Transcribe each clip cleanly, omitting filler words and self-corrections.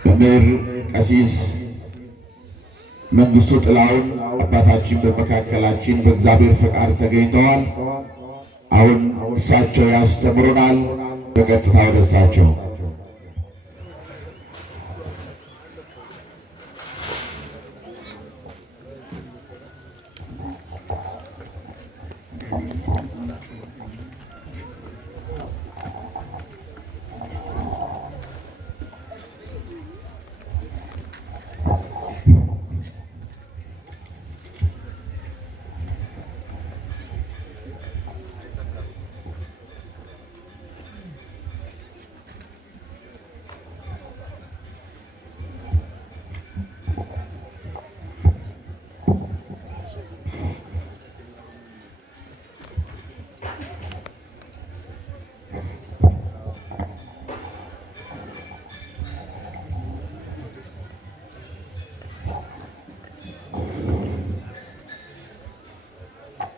መምህር ቀሲስ መንግስቱ ጥላሁን አባታችን በመካከላችን በእግዚአብሔር ፈቃድ ተገኝተዋል። አሁን እሳቸው ያስተምሩናል። በቀጥታ ወደ እሳቸው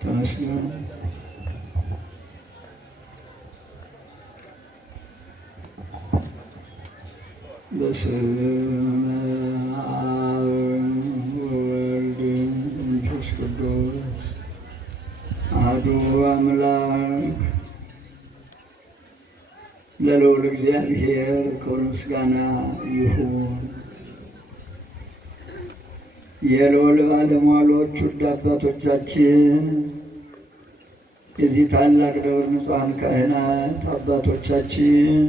ተመስገን። በስመ አብ ወወልድ ወመንፈስ ቅዱስ አሐዱ አምላክ ለልዑል እግዚአብሔር ክብር ምስጋና ይሁን። የልዑል ባለሟሎች ውድ አባቶቻችን፣ የዚህ ታላቅ ደብር ንጹሐን ካህናት አባቶቻችን፣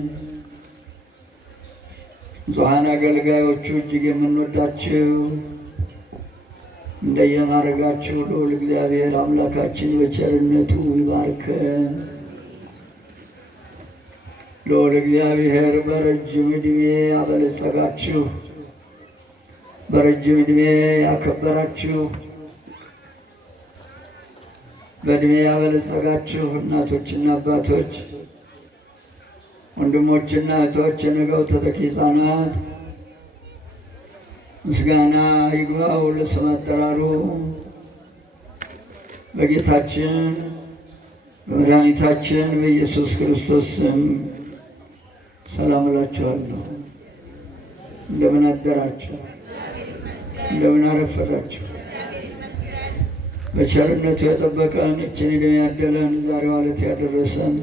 ንጹሐን አገልጋዮቹ እጅግ የምንወዳችሁ እንደየማዕረጋችሁ ልዑል እግዚአብሔር አምላካችን በቸርነቱ ይባርከን። ልዑል እግዚአብሔር በረጅም ዕድሜ ያበለጸጋችሁ፣ በረጅም ዕድሜ ያከበራችሁ፣ በዕድሜ ያበለጸጋችሁ እናቶችና አባቶች፣ ወንድሞችና እህቶች፣ የነገው ተተኪ ሕፃናት ምስጋና ይግባው ለስም አጠራሩ በጌታችን በመድኃኒታችን በኢየሱስ ክርስቶስ ስም ሰላም እላችኋለሁ። እንደምን አደራችሁ? እንደምን አረፈዳችሁ? በቸርነቱ የጠበቀን እችን ዕድሜ ያደለን ዛሬዋ ዕለት ያደረሰን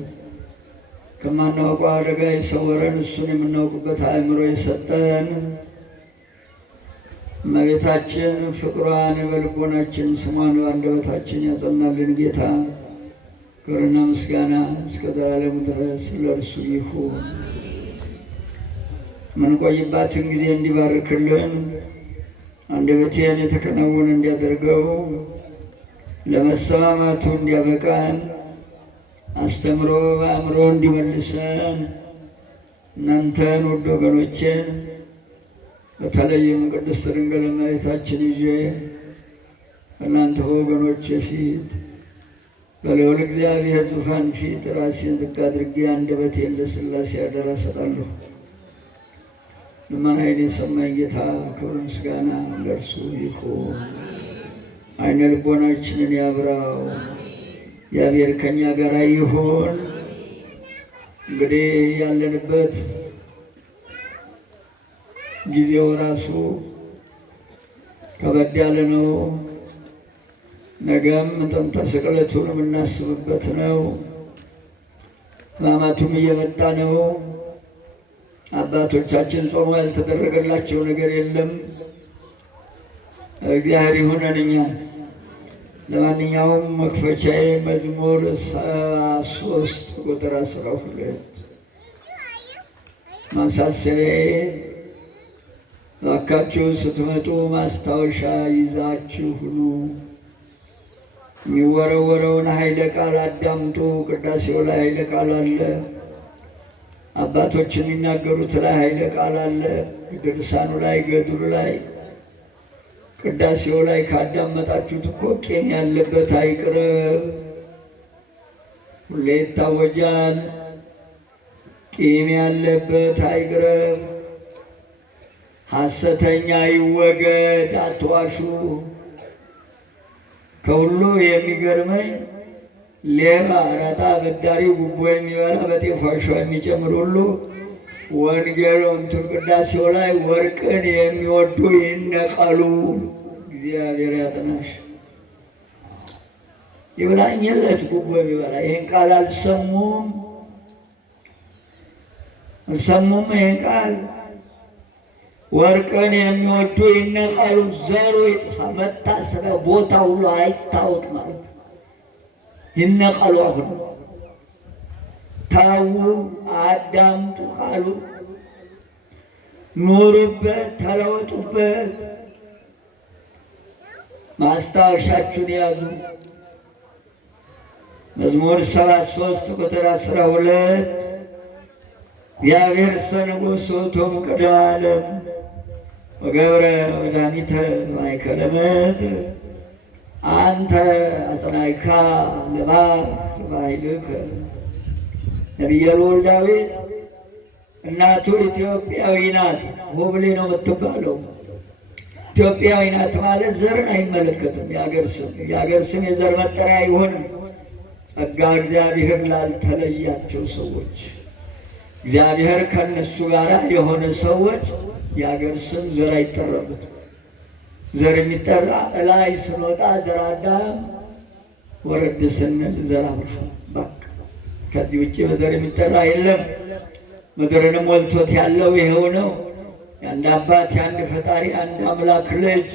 ከማናውቀው አደጋ የሰወረን እሱን የምናውቅበት አእምሮ የሰጠን እመቤታችን ፍቅሯን በልቦናችን ስሟን በአንደበታችን ያጸናልን ጌታ ክብርና ምስጋና እስከ ዘላለሙ ድረስ ለእርሱ ይሁን። ምንቆይባትን ጊዜ እንዲባርክልን አንደበቴን የተከናወነ እንዲያደርገው ለመሰማማቱ እንዲያበቃን አስተምሮ በአእምሮ እንዲመልሰን እናንተን ውድ ወገኖቼን በተለይም ቅድስት ድንግል እመቤታችን ይዤ እናንተ በወገኖቼ ፊት በልዑል እግዚአብሔር ዙፋን ፊት ራሴን ዝቅ አድርጌ አንደበቴን ለሥላሴ አደራ እሰጣለሁ። ልመናዬን የሰማኝ ጌታ ክብር ምስጋና ለእርሱ ይሁን። ዓይነ ልቦናችንን ያብራው። እግዚአብሔር ከእኛ ጋር ይሁን። እንግዲህ ያለንበት ጊዜው ራሱ ከበድ ያለ ነው። ነገም ጥንተ ስቅለቱን የምናስብበት ነው። ሕማማቱም እየመጣ ነው። አባቶቻችን ጾሞ ያልተደረገላቸው ነገር የለም። እግዚአብሔር ይሁነን እኛን። ለማንኛውም መክፈቻዬ መዝሙር 73 ቁጥር 12 ማሳሰቢያዬ እባካችሁ ስትመጡ ማስታወሻ ይዛችሁ ኑ። የሚወረወረውን ኃይለ ቃል አዳምጡ። ቅዳሴው ላይ ኃይለ ቃል አለ። አባቶች የሚናገሩት ላይ ኃይለ ቃል አለ። ድርሳኑ ላይ፣ ገድሉ ላይ፣ ቅዳሴው ላይ ካዳመጣችሁት እኮ ቂም ያለበት አይቅረብ። ሁሌ ይታወጃል። ቂም ያለበት አይቅረብ። ሐሰተኛ ይወገድ። አትዋሹ። ከሁሉ የሚገርመኝ ሌባ፣ አራጣ፣ አበዳሪ፣ ጉቦ የሚበላ በጤፍ ዋሻ የሚጨምር ሁሉ ወንጌሉ እንትን ቅዳሴው ላይ ወርቅን የሚወዱ ይነቀሉ። እግዚአብሔር ያጥናሽ። ይብላኝለት ጉቦ የሚበላ ይህን ቃል አልሰሙም። ይህን ቃል ወርቅን የሚወዱ ይነቀሉ፣ ዘሩ ይጥፋ፣ መታሰቢያ ቦታ ሁሉ አይታወቅ ማለት ይነቀሉ። አሁን ታው አዳምጡ ቃሉ፣ ኑሩበት፣ ተለወጡበት። ማስታወሻችሁን ያዙ። መዝሙር 73 ቁጥር 12 እግዚአብሔር ሰንጉስ ውእቶሙ ቅድመ ዓለም ወገብረ መድኃኒተ ማእከለ ምድር አንተ አጽናዕካ ለባሕልከ። ነቢየ ልዑል ዳዊት እናቱ ኢትዮጵያዊ ናት። ሆብሌ ነው የምትባለው። ኢትዮጵያዊ ናት ማለት ዘርን አይመለከትም። የአገር ስም የዘር መጠሪያ አይሆንም። ጸጋ እግዚአብሔር ላልተለያቸው ሰዎች፣ እግዚአብሔር ከነሱ ጋር የሆነ ሰዎች የአገር ስም ዘር አይጠራበትም። ዘር የሚጠራ እላይ ስንወጣ ዘር አዳም፣ ወረድ ስንል ዘር አብርሃም። በቃ ከዚህ ውጭ በዘር የሚጠራ የለም። ምድርንም ሞልቶት ያለው ይሄው ነው። የአንድ አባት የአንድ ፈጣሪ አንድ አምላክ ልጅ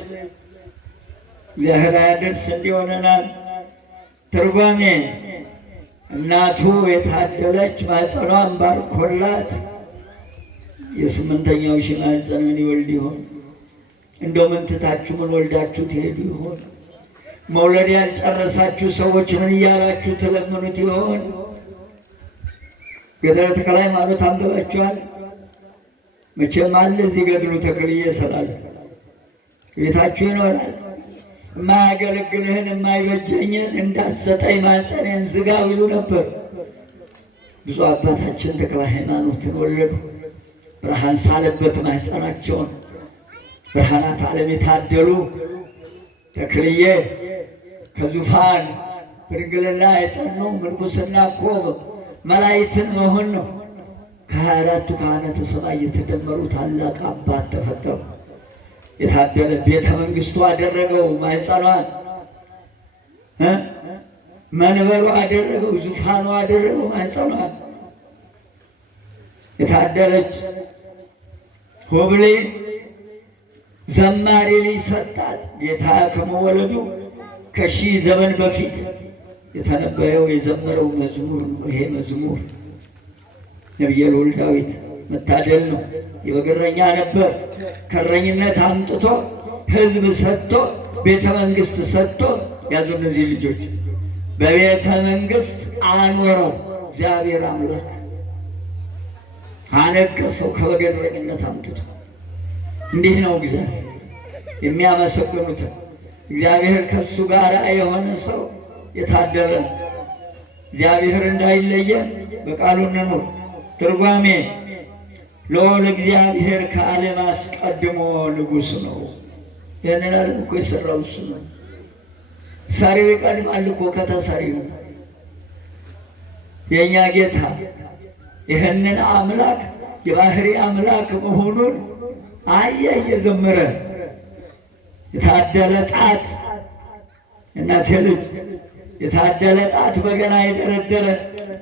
እግዚአብሔር ያደርስ እንዲሆነናል። ትርጓሜ እናቱ የታደለች ማኅፀኗን ባርኮላት የስምንተኛው ሺህ ማኅፀን ምን ይወልድ ይሆን? እንደው ምን ትታችሁ ምን ወልዳችሁ ትሄዱ ይሆን? መውለድ ያልጨረሳችሁ ሰዎች ምን እያላችሁ ትለምኑት ይሆን? ገድለ ተክለ ሃይማኖት አንብባችኋል? መቼም አለ እዚህ ገድሉ ተክልዬ ስላለ ቤታችሁ ይኖራል። የማያገለግልህን የማይበጀኝን እንዳትሰጠኝ ማኅፀኔን ዝጋው ይሉ ነበር። ብዙ አባታችን ተክለ ሃይማኖትን ወለዱ። ብርሃን ሳለበት ማኅፀናቸውን። ብርሃናት ዓለም የታደሉ ተክልዬ ከዙፋን በድንግልና የጸኑ ምንኩስና እኮ መላእክትን መሆን ነው። ከ24ቱ ካህናተ ሰማይ የተደመሩ ታላቅ አባት ተፈጠሩ። የታደለ ቤተ መንግስቱ አደረገው ማኅፀኗን፣ መንበሩ አደረገው፣ ዙፋኑ አደረገው ማኅፀኗን። የታደለች ሆብሌ ዘማሪ ሊሰጣት ጌታ ከመወለዱ ከሺህ ዘመን በፊት የተነበየው የዘመረው መዝሙር ነው። ይሄ መዝሙር ነቢየ ልዑል ዳዊት መታደል ነው። የበግረኛ ነበር። ከረኝነት አምጥቶ ሕዝብ ሰጥቶ ቤተ መንግስት ሰጥቶ ያዙ። እነዚህ ልጆች በቤተ መንግስት አኖረው። እግዚአብሔር አምላክ አነገሰው ከበግረኝነት አምጥቶ። እንዲህ ነው እግዚአብሔር የሚያመሰግኑት። እግዚአብሔር ከሱ ጋር የሆነ ሰው የታደለ ነው። እግዚአብሔር እንዳይለየን በቃሉ እንኑር። ትርጓሜ ልዑል እግዚአብሔር ከዓለም አስቀድሞ ንጉሥ ነው። ይህንን ዓለም እኮ የሰራው እሱ ነው። ሰሪው ይቀድማል እኮ ከተሰሪው። የእኛ ጌታ ይህንን አምላክ የባህሪ አምላክ መሆኑን አየ እየዘመረ። የታደለ ጣት እናቴ ልጅ የታደለ ጣት በገና የደረደረ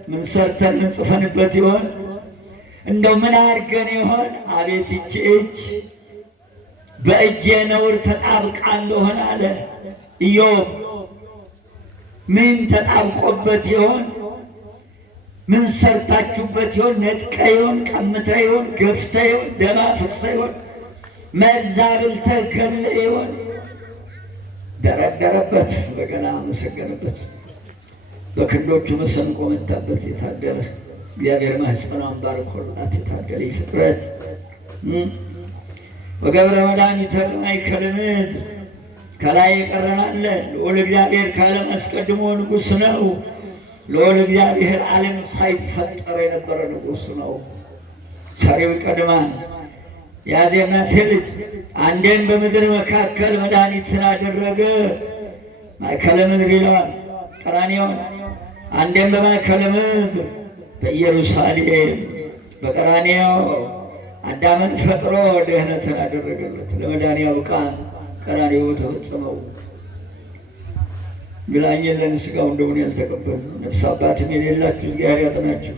ምን ሰርተን እንጽፈንበት ይሆን? እንደው ምን አድርገን ይሆን? አቤት ይቺ እጅ በእጄ ነውር ተጣብቃ እንደሆነ አለ ኢዮብ። ምን ተጣብቆበት ይሆን? ምን ሰርታችሁበት ይሆን? ነጥቀ ይሆን? ቀምተ ይሆን? ገፍተ ይሆን? ደማ ፍቅሰ ይሆን? መርዛ ብልተ ገለ ይሆን? ደረደረበት፣ በገና አመሰገነበት፣ በክንዶቹ መሰንቆ መታበት። የታደለ እግዚአብሔር ማኅፀኗን ባርኮላት የታደለ ፍጥረት ወገብረ መድኃኒተ ማእከለ ምድር። ከላይ የቀረናለ ልዑል እግዚአብሔር ከዓለም አስቀድሞ ንጉሥ ነው። ልዑል እግዚአብሔር ዓለም ሳይፈጠር የነበረ ንጉሥ ነው። ሰሪው ይቀድማል። የአዜናት ልጅ አንዴን በምድር መካከል መድኃኒትን አደረገ። ማእከለ ምድር ይለዋል ቀራንዮን። አንዴን በማእከለ ምድር በኢየሩሳሌም በቀራንዮ አዳምን ፈጥሮ ድህነትን አደረገለት። ለመዳን ያብቃን። ቀራንዮ ተፈጽመው ብላኝለን ሥጋው እንደሆነ ያልተቀበሉ ነፍስ አባትም የሌላችሁ እግዚአብሔር ያጥናችሁ።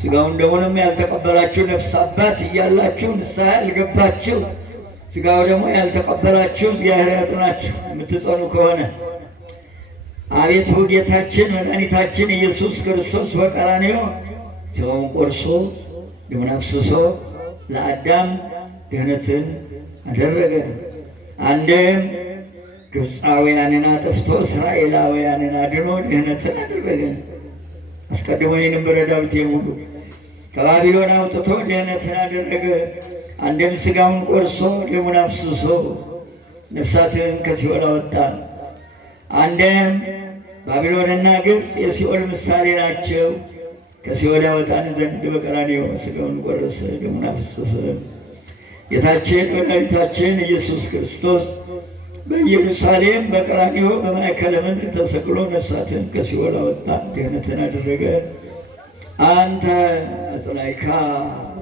ሥጋው እንደሆነም ያልተቀበላችሁ ነፍስ አባት እያላችሁ ንስሐ ያልገባችሁ ሥጋው ደግሞ ያልተቀበላችሁ እግዚአብሔር ያጥናችሁ። የምትጸኑ ከሆነ አቤቱ ጌታችን መድኃኒታችን ኢየሱስ ክርስቶስ በቀራንዮ ሥጋውን ቆርሶ ደሙን አፍስሶ ለአዳም ድህነትን አደረገ። አንድም ግብፃውያንን አጥፍቶ እስራኤላውያንን አድኖ ድህነትን አደረገ። አስቀድሞ የነበረ ዳዊት ሙሉ ከባቢሎን አውጥቶ ድህነትን አደረገ። አንድም ሥጋውን ቆርሶ ደሙን አፍስሶ ነፍሳትን ከሲኦል አወጣ። አንድም ባቢሎንና ግብፅ የሲኦል ምሳሌ ናቸው። ከሲኦል ያወጣን ዘንድ በቀራንዮ ሥጋውን ቆረሰ ደሙን አፈሰሰ። ጌታችን መድኃኒታችን ኢየሱስ ክርስቶስ በኢየሩሳሌም በቀራንዮ በማእከለ ምድር ተሰቅሎ ነፍሳትን ከሲኦል አወጣ፣ ድህነትን አደረገ። አንተ አጽናዕካ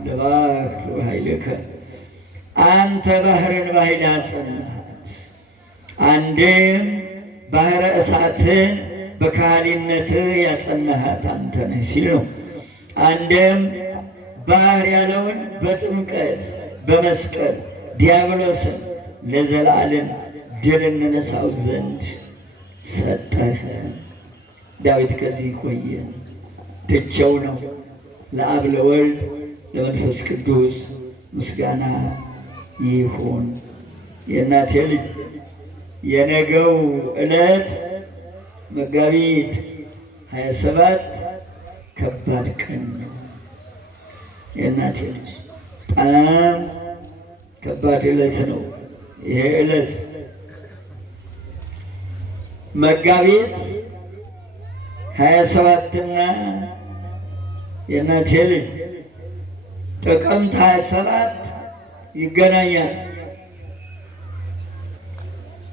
ለባሕር በኃይልከ፣ አንተ ባሕርን በኃይልህ አጸናሃት። አንድም ባሕረ እሳትን በካህሊነትህ ያጸናሃት አንተ ነህ ሲል ነው። አንድም ባሕር ያለውን በጥምቀት በመስቀል ዲያብሎስን ለዘላለም ድል እንነሳው ዘንድ ሰጠህ። ዳዊት ከዚህ ቆየ። ትቼው ነው። ለአብ ለወልድ ለመንፈስ ቅዱስ ምስጋና ይሁን። የእናቴ ልጅ የነገው ዕለት መጋቢት 27 ከባድ ቀን ነው። የእናቴ ልጅ በጣም ከባድ ዕለት ነው። ይሄ ዕለት መጋቢት 27ና የእናቴ ልጅ ጥቅምት 27 ይገናኛል።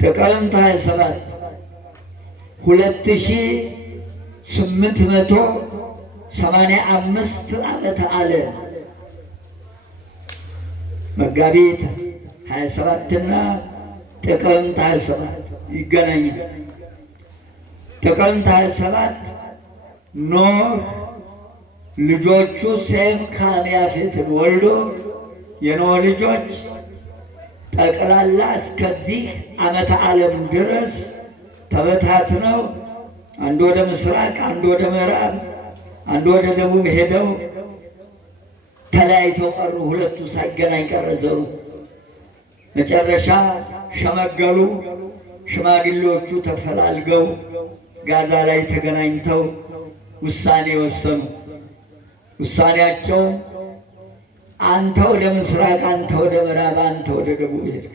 ጥቅምት 27 2885 ዓመተ ዓለም መጋቢት 27ና ጥቅምት 27 ይገናኛል። ጥቅምት 27 ኖህ ልጆቹ ሴም ካም ያፌትን ወልዶ የኖህ ልጆች ጠቅላላ እስከዚህ ዓመተ ዓለም ድረስ ተበታትነው አንዱ ወደ ምስራቅ፣ አንዱ ወደ ምዕራብ፣ አንዱ ወደ ደቡብ ሄደው ተለያይተው ቀሩ። ሁለቱ ሳይገናኝ ቀረ ዘሩ። መጨረሻ ሸመገሉ። ሽማግሌዎቹ ተፈላልገው ጋዛ ላይ ተገናኝተው ውሳኔ ወሰኑ። ውሳኔያቸው አንተ ወደ ምስራቅ፣ አንተ ወደ ምዕራብ፣ አንተ ወደ ደቡብ ሄድክ።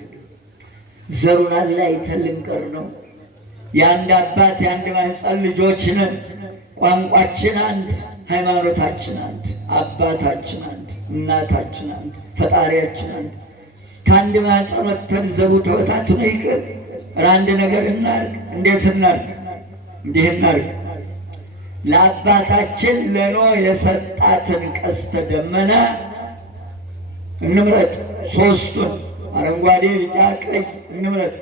ዘሩን አለያይተን ልንቀር ነው። የአንድ አባት የአንድ ማህፀን ልጆች ነን። ቋንቋችን አንድ፣ ሃይማኖታችን አንድ፣ አባታችን አንድ፣ እናታችን አንድ፣ ፈጣሪያችን አንድ። ከአንድ ማህፀን ወጥተን ዘሩ ተበታትኖ ይቅር። አንድ ነገር እናርግ። እንዴት እናርግ? እንዲህ እናርግ። ለአባታችን ለኖህ የሰጣትን ቀስተ ደመና እንምረጥ። ሶስቱን አረንጓዴ፣ ቢጫ፣ ቀይ እንምረጥ።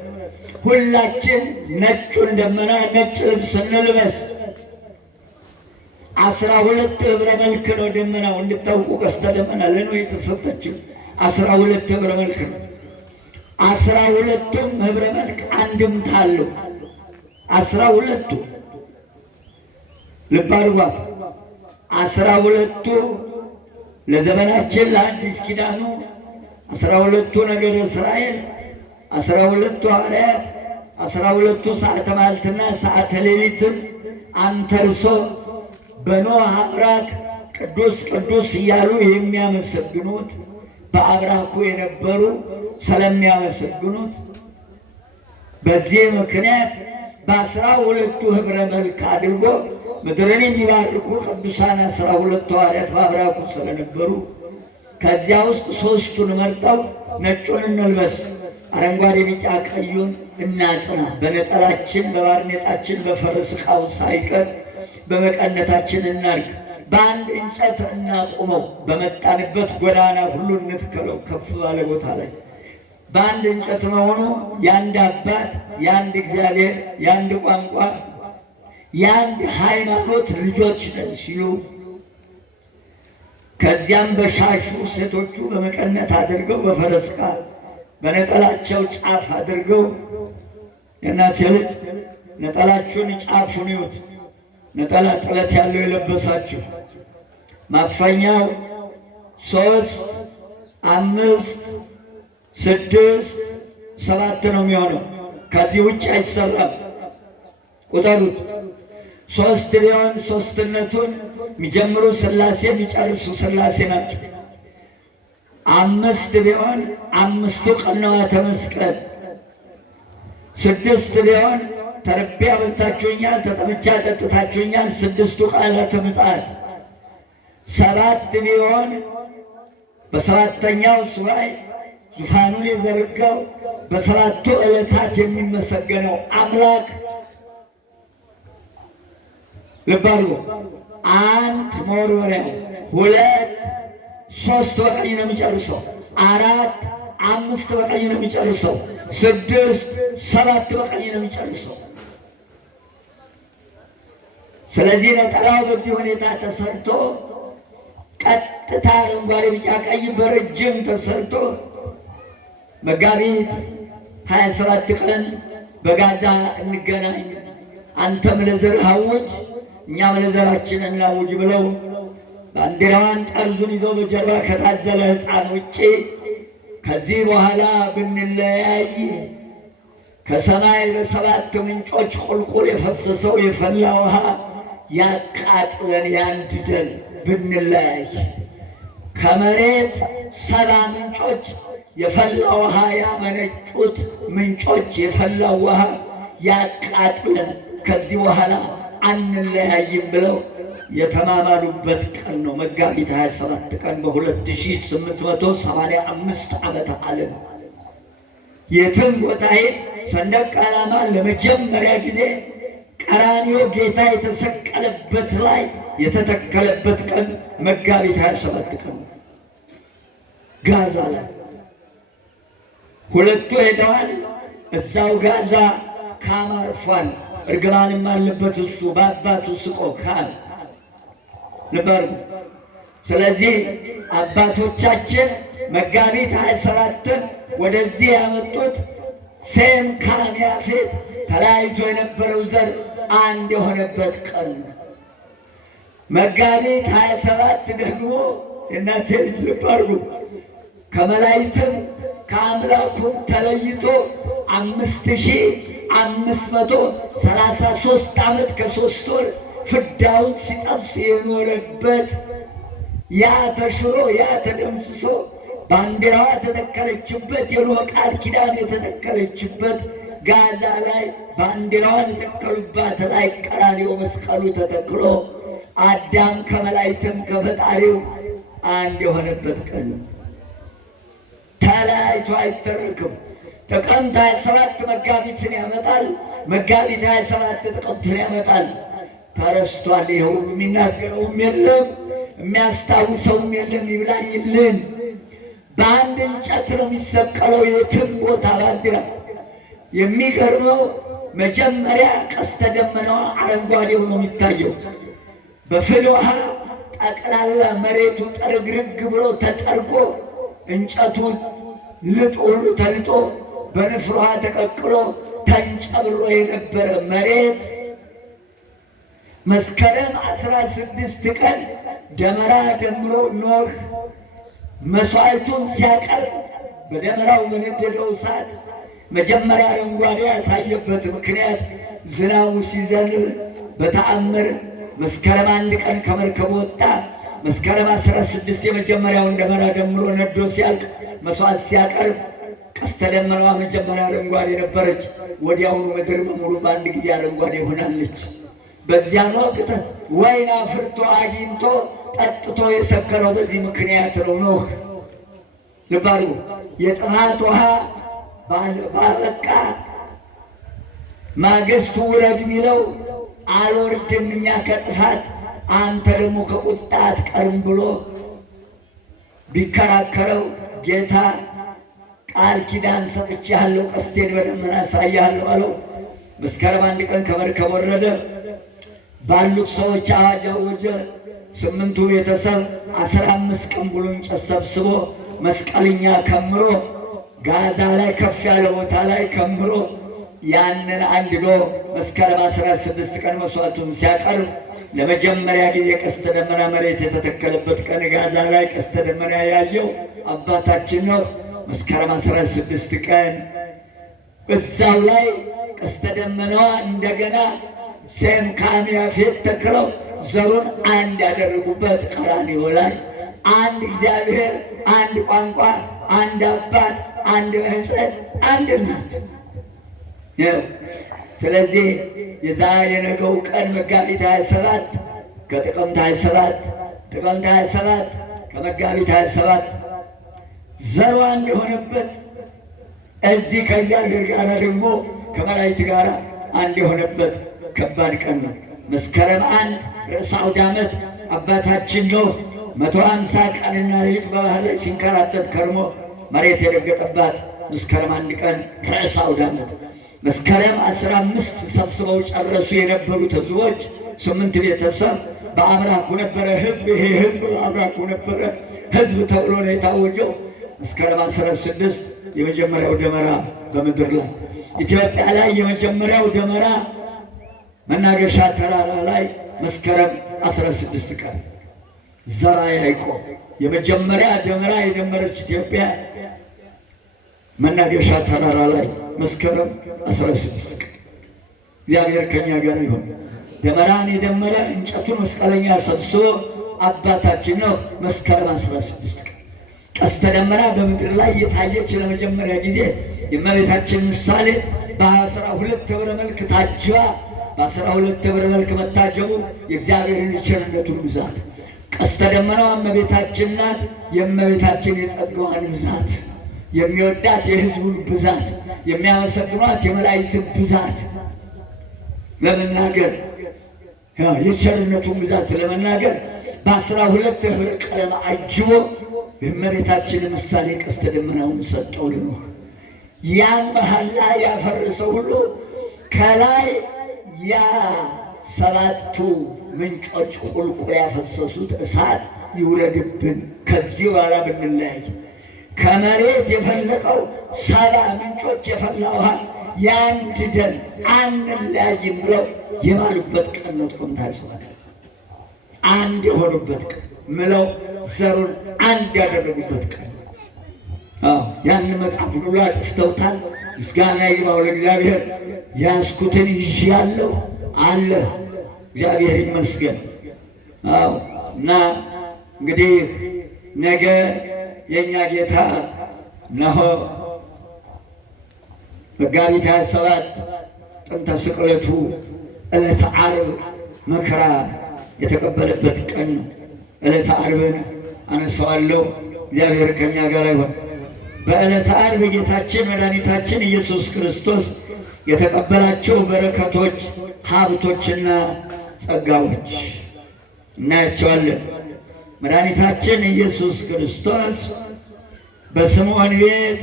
ሁላችን ነጩን ደመና ነጭ ልብስ እንልበስ። 12 ህብረ መልክ ነው ደመናው። እንድታውቁ ቀስተ ደመና ለኖህ የተሰጠችው 12 ህብረ መልክ ነው። 12ቱም ህብረ መልክ አንድምታ አለው። 12ቱ ልብ አድርጓት። 12ቱ ለዘመናችን ለአዲስ ኪዳኑ 12ቱ ነገደ እስራኤል፣ 12ቱ ሐዋርያት፣ 12ቱ ሰዓተ መዓልትና ሰዓተ ሌሊትን አንተርሶ በኖህ አብራክ ቅዱስ ቅዱስ እያሉ የሚያመሰግኑት በአብራኩ የነበሩ ስለሚያመሰግኑት በዚህ ምክንያት በ12ቱ ህብረ መልክ አድርጎ ምድርን የሚባርኩ ቅዱሳን 12ቱ ሐዋርያት በአብራኩ ስለነበሩ ከዚያ ውስጥ ሶስቱን መርጠው ነጩን እንልበስ፣ አረንጓዴ፣ ቢጫ፣ ቀዩን እናጽና። በነጠላችን፣ በባርኔጣችን፣ በፈረስ ዕቃው ሳይቀር በመቀነታችን እናርግ። በአንድ እንጨት እናቁመው፣ በመጣንበት ጎዳና ሁሉ እንትከለው ከፍ ባለ ቦታ ላይ። በአንድ እንጨት መሆኑ የአንድ አባት፣ የአንድ እግዚአብሔር፣ የአንድ ቋንቋ፣ የአንድ ሃይማኖት ልጆች ነን ሲሉ ከዚያም በሻሹ ሴቶቹ በመቀነት አድርገው በፈረስካ በነጠላቸው ጫፍ አድርገው የእናቴ ልጅ ነጠላችሁን ጫፉን ይዩት። ነጠላ ጥለት ያለው የለበሳችሁ ማፈኛው 3፣ 5፣ 6፣ 7 ነው የሚሆነው። ከዚህ ውጭ አይሰራም። ቁጠሩት። 3 ቢሆን ሶስትነቱን የሚጀምሩ ሥላሴ የሚጨርሱ ሥላሴ ናቸው። 5 ቢሆን 5ቱ ቀነዋተ መስቀል፣ 6 ቢሆን ተርቤ አብልታችሁኛል፣ ተጠምቼ አጠጥታችሁኛል፣ 6ቱ ቃላተ ምጽአት፣ 7 ቢሆን በሰባተኛው ሱባዔ ዙፋኑን የዘረጋው በሰባቱ ዕለታት የሚመሰገነው አምላክ ልብ አድርጎ 1 መወርወሪያው፣ 2፣ 3 በቀኝ ነው የሚጨርሰው፣ 4፣ 5 በቀኝ ነው የሚጨርሰው፣ 6፣ 7 በቀኝ ነው የሚጨርሰው። ስለዚህ ነጠላው በዚህ ሁኔታ ተሰርቶ ቀጥታ አረንጓዴ፣ ቢጫ፣ ቀይ በረጅም ተሰርቶ መጋቢት 27 ቀን በጋዛ እንገናኝ፣ አንተም ለዘርህ አውጅ እኛም ለዘራችን እናውጅ ብለው ባንዲራዋን ጠርዙን ይዘው በጀርባ ከታዘለ ሕፃን ውጭ ከዚህ በኋላ ብንለያይ ከሰማይ በ7 ምንጮች ቁልቁል የፈሰሰው የፈላ ውሃ ያቃጥለን ያንድደን። ብንለያይ ከመሬት 70 ምንጮች የፈላ ውሃ ያመነጩት ምንጮች የፈላ ውሃ ያቃጥለን፣ ከዚህ በኋላ አንለያይም ብለው የተማማሉበት ቀን ነው። መጋቢት 27 ቀን በ2885 ዓመተ ዓለም የትም ቦታ ሰንደቅ ዓላማ ለመጀመሪያ ጊዜ ቀራንዮ ጌታ የተሰቀለበት ላይ የተተከለበት ቀን መጋቢት 27 ቀን ጋዛ ላይ ሁለቱ ሄደዋል። እዛው ጋዛ ካም አርፏል። እርግማንም አለበት እሱ በአባቱ ስቆ ካም ነበር። ስለዚህ አባቶቻችን መጋቢት 27ን ወደዚህ ያመጡት ሴም፣ ካም፣ ያፌት ተለያይቶ የነበረው ዘር አንድ የሆነበት ቀን ነው። መጋቢት 27 ደግሞ የእናቴ ልጅ ልብ አድርጉ፣ ከመላእክትም ከአምላኩም ተለይቶ 5533 ዓመት ከ3 ወር ፍዳውን ሲጠብስ የኖረበት ያ ተሽሮ ያ ተደምስሶ ባንዲራዋ ተተከለችበት የኖህ ቃል ኪዳን የተተከለችበት ጋዛ ላይ ባንዲራዋን የተከሉባት ላይ ቀራንዮ መስቀሉ ተተክሎ አዳም ከመላእክትም ከፈጣሪው አንድ የሆነበት ቀን ነው። ተለያይቶ አይተረክም። ጥቅምት 27 መጋቢትን ያመጣል። መጋቢት 27 ጥቅምትን ያመጣል። ተረስቷል። ይሄ ሁሉ የሚናገረውም የለም የሚያስታውሰውም የለም። ይብላኝልን። በአንድ እንጨት ነው የሚሰቀለው የትም ቦታ ባንዲራ። የሚገርመው መጀመሪያ ቀስተ ደመናዋ አረንጓዴ ሆኖ የሚታየው በፍል ውሃ ጠቅላላ መሬቱ ጠርግርግ ብሎ ተጠርጎ እንጨቱ ልጦ ሁሉ ተልጦ በንፍር ውሃ ተቀቅሎ ተንጨብሮ የነበረ መሬት መስከረም 16 ቀን ደመራ ደምሮ ኖህ መስዋዕቱን ሲያቀርብ በደመራው በነደደው እሳት መጀመሪያ አረንጓዴ ያሳየበት ምክንያት ዝናቡ ሲዘንብ በተአምር መስከረም 1 ቀን ከመርከብ ወጣ። መስከረም 16 የመጀመሪያውን ደመራ ደምሮ ነዶ ሲያልቅ መስዋዕት ሲያቀርብ ቀስተ ደመናዋ መጀመሪያ አረንጓዴ ነበረች። ወዲያውኑ ምድር በሙሉ በአንድ ጊዜ አረንጓዴ ሆናለች። በዚያን ወቅት ወይን አፍርቶ አግኝቶ ጠጥቶ የሰከረው በዚህ ምክንያት ነው። ኖህ ልብ አድርጉ። የጥፋት ውሃ ባበቃ ማግስቱ ውረድ ቢለው አልወርድም እኛ ከጥፋት አንተ ደግሞ ከቁጣ አትቀርም ብሎ ቢከራከረው ጌታ ቃል ኪዳን ሰጥቼሃለሁ፣ ቀስቴን በደመና አሳይሃለሁ አለው። መስከረም 1 ቀን ከመርከብ ወረደ። ባሉት ሰዎች አዋጅ አወጀ። 8ቱ ቤተሰብ 15 ቀን ብሎ እንጨት ሰብስቦ መስቀልኛ ከምሮ ጋዛ ላይ ከፍ ያለ ቦታ ላይ ከምሮ ያንን አንድዶ መስከረም 16 ቀን መስዋዕቱን ሲያቀርብ ለመጀመሪያ ጊዜ ቀስተ ደመና መሬት የተተከለበት ቀን ጋዛ ላይ ቀስተ ደመና ያየው አባታችን ነው። መስከረም 16 ቀን በዛው ላይ ቀስተ ደመናዋ እንደገና ሴም ካም ያፌት ተክለው ዘሩን አንድ ያደረጉበት ቀራንዮ ላይ አንድ እግዚአብሔር፣ አንድ ቋንቋ፣ አንድ አባት፣ አንድ ማኅፀን፣ አንድ እናት ነው። ስለዚህ የዛ የነገው ቀን መጋቢት 27 ከጥቅምት 27 ጥቅምት 27 ከመጋቢት 27 ዘሩ አንድ የሆነበት እዚህ ከእግዚአብሔር ጋር ደግሞ ከመላእክት ጋር አንድ የሆነበት ከባድ ቀን ነው። መስከረም 1 ርዕሰ አውደ ዓመት አባታችን ኖህ 150 ቀንና ሌሊት በባህር ላይ ሲንከራተት ከርሞ መሬት የረገጠባት መስከረም 1 ቀን ርዕሰ አውደ ዓመት። መስከረም 15 ሰብስበው ጨረሱ የነበሩት ሕዝቦች 8 ቤተሰብ በአብራኩ ነበረ ሕዝብ። ይሄ ሕዝብ በአብራኩ ነበረ ሕዝብ ተብሎ ነው የታወጀው። መስከረም 16 የመጀመሪያው ደመራ በምድር ላይ ኢትዮጵያ ላይ የመጀመሪያው ደመራ መናገሻ ተራራ ላይ መስከረም 16 ቀን ዘራ ያዕቆብ የመጀመሪያ ደመራ የደመረች ኢትዮጵያ መናገሻ ተራራ ላይ መስከረም 16 ቀን። እግዚአብሔር ከኛ ጋር ይሁን። ደመራን የደመረ እንጨቱን መስቀለኛ ሰብስቦ አባታችን ነው። መስከረም 16 ቀን ቀስተ ደመና በምድር ላይ የታየች ለመጀመሪያ ጊዜ የእመቤታችን ምሳሌ በ12 ህብረ መልክ ታጅባ በ12 ህብረ መልክ መታጀቡ የእግዚአብሔርን የቸርነቱን ብዛት ቀስተ ደመናዋ እመቤታችን ናት። የእመቤታችን የጸጋዋን ብዛት የሚወዳት የሕዝቡን ብዛት የሚያመሰግኗት የመላእክትን ብዛት ለመናገር የቸርነቱን ብዛት ለመናገር በ12 ህብረ ቀለም አጅቦ የእመቤታችን ምሳሌ ቀስተ ደመናውን ሰጠው ለኖህ። ያን መሐላ ያፈረሰው ሁሉ ከላይ ያ 7ቱ ምንጮች ቁልቁል ያፈሰሱት እሳት ይውረድብን፣ ከዚህ በኋላ ብንለያይ ከመሬት የፈለቀው 7 ምንጮች የፈላ ውሃ ያንድደን አንለያይም ብለው የማሉበት ቀን ነው። ጥቅምት 27 አንድ የሆኑበት ቀን ምለው ዘሩን አንድ ያደረጉበት ቀን። ያን መጽሐፍ ሁሉ አጥፍተውታል። ምስጋና ይግባው ለእግዚአብሔር። ያስኩትን ይዣለሁ አለ። እግዚአብሔር ይመስገን። እና እንግዲህ ነገ የኛ ጌታ ነሆ መጋቢት 27 ጥንተ ስቅለቱ ዕለተ ዓርብ መከራ የተቀበለበት ቀን ነው። ዕለተ ዓርብን አነሳዋለሁ። እግዚአብሔር ከኛ ጋር ይሁን። በዕለተ ዓርብ ጌታችን መድኃኒታችን ኢየሱስ ክርስቶስ የተቀበላቸው በረከቶች፣ ሀብቶችና ጸጋዎች እናያቸዋለን። መድኃኒታችን ኢየሱስ ክርስቶስ በስምዖን ቤት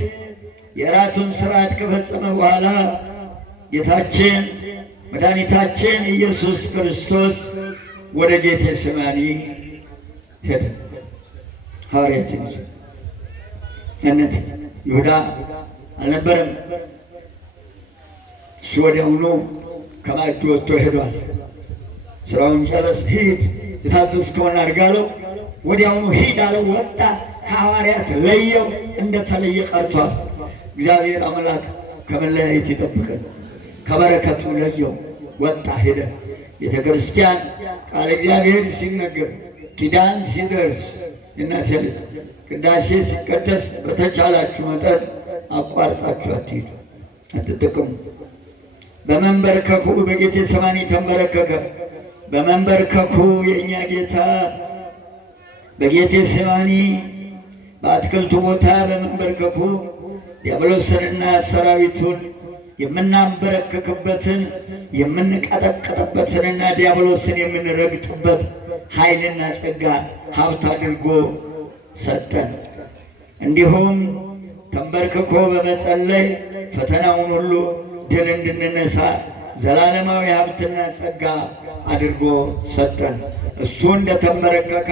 የእራቱን ሥርዓት ከፈጸመ በኋላ ጌታችን መድኃኒታችን ኢየሱስ ክርስቶስ ወደ ጌቴሴማኒ ሄደ። ሐዋርያትን እነት ይሁዳ አልነበረም። እሱ ወዲያውኑ ከማዕዱ ወጥቶ ሄዷል። ስራውን ጨረስ፣ ሂድ የታዘዝከውን አድርግ አለው። ወዲያውኑ ሂድ አለው። ወጣ፣ ከሐዋርያት ለየው፣ እንደተለየ ቀርቷል። እግዚአብሔር አምላክ ከመለያየት ይጠብቀን። ከበረከቱ ለየው፣ ወጣ፣ ሄደ። ቤተ ክርስቲያን ቃለ እግዚአብሔር ሲነገር፣ ኪዳን ሲደርስ፣ እናቴ ልጅ ቅዳሴ ሲቀደስ በተቻላችሁ መጠን አቋርጣችሁ አትሄዱ፣ አትጠቀሙ። በመንበርከኩ በጌቴሴማኒ ተንበረከከ። በመንበርከኩ የእኛ ጌታ በጌቴሴማኒ በአትክልቱ ቦታ በመንበርከኩ ዲያብሎስንና ሰራዊቱን የምናንበረከክበትን የምንቀጠቅጥበትንና ዲያብሎስን የምንረግጥበት ኃይልና ጸጋ ሀብት አድርጎ ሰጠን። እንዲሁም ተንበርክኮ በመጸለይ ፈተናውን ሁሉ ድል እንድንነሳ ዘላለማዊ ሀብትና ጸጋ አድርጎ ሰጠን። እሱ እንደተንበረከከ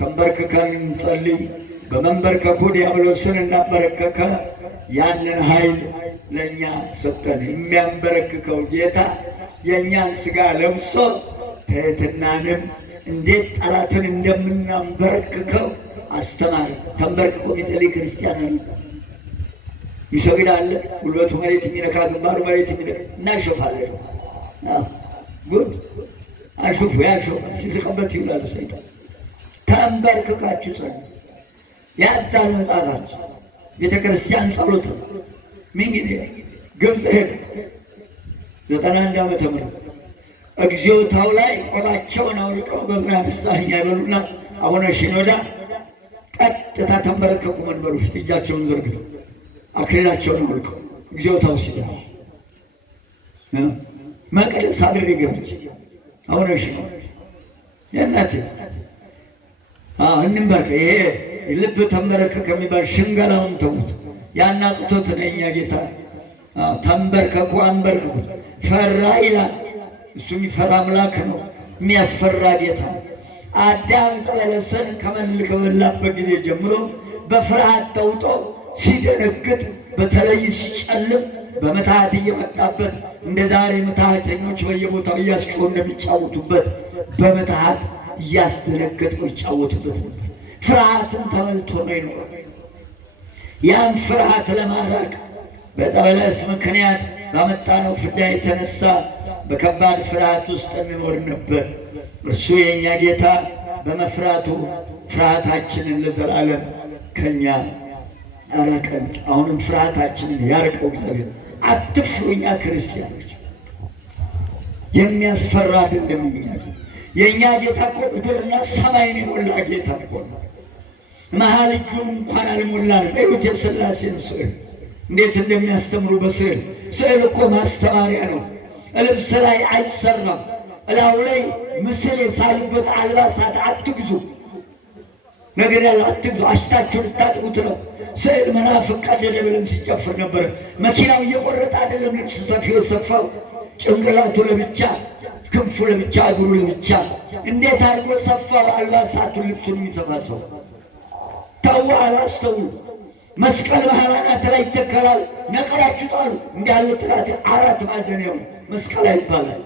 ተንበርክከን እንጸልይ። በመንበርከኩ ዲያብሎስን እንዳንበረከከ ያንን ኃይል ለእኛ ሰጠን። የሚያንበረክከው ጌታ የእኛን ሥጋ ለብሶ ትሕትናንም እንዴት ጠላትን እንደምናንበረክከው አስተማረ። ተንበርክኮ የሚጸልይ ክርስቲያን አለ። ይሰግድ አለ። ጉልበቱ መሬት የሚነካ ግንባሩ መሬት የሚነካ እናሾፋለን። ጉድ አሹፉ ያሾፋል። ሲስቅበት ይውላል ሰይጣን። ተንበርክካችሁ ጸልዩ። ያዛል መጽሐፋችሁ። ቤተ ክርስቲያን ጸሎት ነው። ምን ጊዜ ግብፅ ሄዱ 91 ዓመተ ምህረት እግዚኦታው ላይ ቆባቸውን አውልቀው በብርሃን ንስሐ ይበሉና አቡነ ሽኖዳ ቀጥታ ተንበረከኩ። መንበሩ ፊት እጃቸውን ዘርግተው አክሊላቸውን አውልቀው እግዚኦታው ሲደርስ መቅደስ አድሬ ገብቼ አቡነ ሽኖዳ የእናቴ እንበርከ ይሄ ልብ ተንበረከከ የሚባል ሽንገላውን ተዉት። ያናቅቶት ነው የእኛ ጌታ። ተንበርከኩ አንበርክኩት። ፈራ ይላል። እሱ የሚፈራ አምላክ ነው። የሚያስፈራ ጌታ። አዳም ዕፀ በለስን ከበላበት ጊዜ ጀምሮ በፍርሃት ተውጦ ሲደነግጥ፣ በተለይ ሲጨልም በምትሃት እየመጣበት እንደ ዛሬ ምትሃተኞች በየቦታው እያስጮሁ እንደሚጫወቱበት በምትሃት እያስደነገጡ ይጫወቱበት ነበር። ፍርሃትን ተመልቶ ነው ይኖር። ያን ፍርሃት ለማራቅ በዕፀ በለስ ምክንያት ባመጣነው ፍዳ የተነሳ በከባድ ፍርሃት ውስጥ እንኖር ነበር። እርሱ የእኛ ጌታ በመፍራቱ ፍርሃታችንን ለዘላለም ከኛ አራቀን። አሁንም ፍርሃታችንን ያርቀው እግዚአብሔር። አትፍሩ እኛ ክርስቲያኖች። የሚያስፈራ አይደለም የእኛ ጌታ እኮ ምድርና ሰማይን የሞላ ጌታ እኮ ነው። መሀል እጁን እንኳን አልሞላንም። እዩት የሥላሴን ስዕል እንዴት እንደሚያስተምሩ በስዕል። ስዕል እኮ ማስተማሪያ ነው። ልብስ ላይ አይሰራም። እላው ላይ ምስል የሳሉበት አልባሳት አትግዙ። ነገር ያለው አትግዙ። አሽታችሁ ልታጥቡት ነው። ስዕል መናፍቅ ቀደደ ብለን ሲጨፍር ነበረ። መኪናው እየቆረጠ አይደለም ልብስ ሰፊው ሰፋው። ጭንቅላቱ ለብቻ፣ ክንፉ ለብቻ፣ እግሩ ለብቻ። እንዴት አድርጎ ሰፋው አልባሳቱን ልብሱን የሚሰፋ ሰው ተው። አላስተውሉ። መስቀል በሃይማኖት ላይ ይተከላል። ነቅላችሁ ጣሉ። እንዳለ ጥራት 4 ማዕዘን ያው መስቀል ይባላል።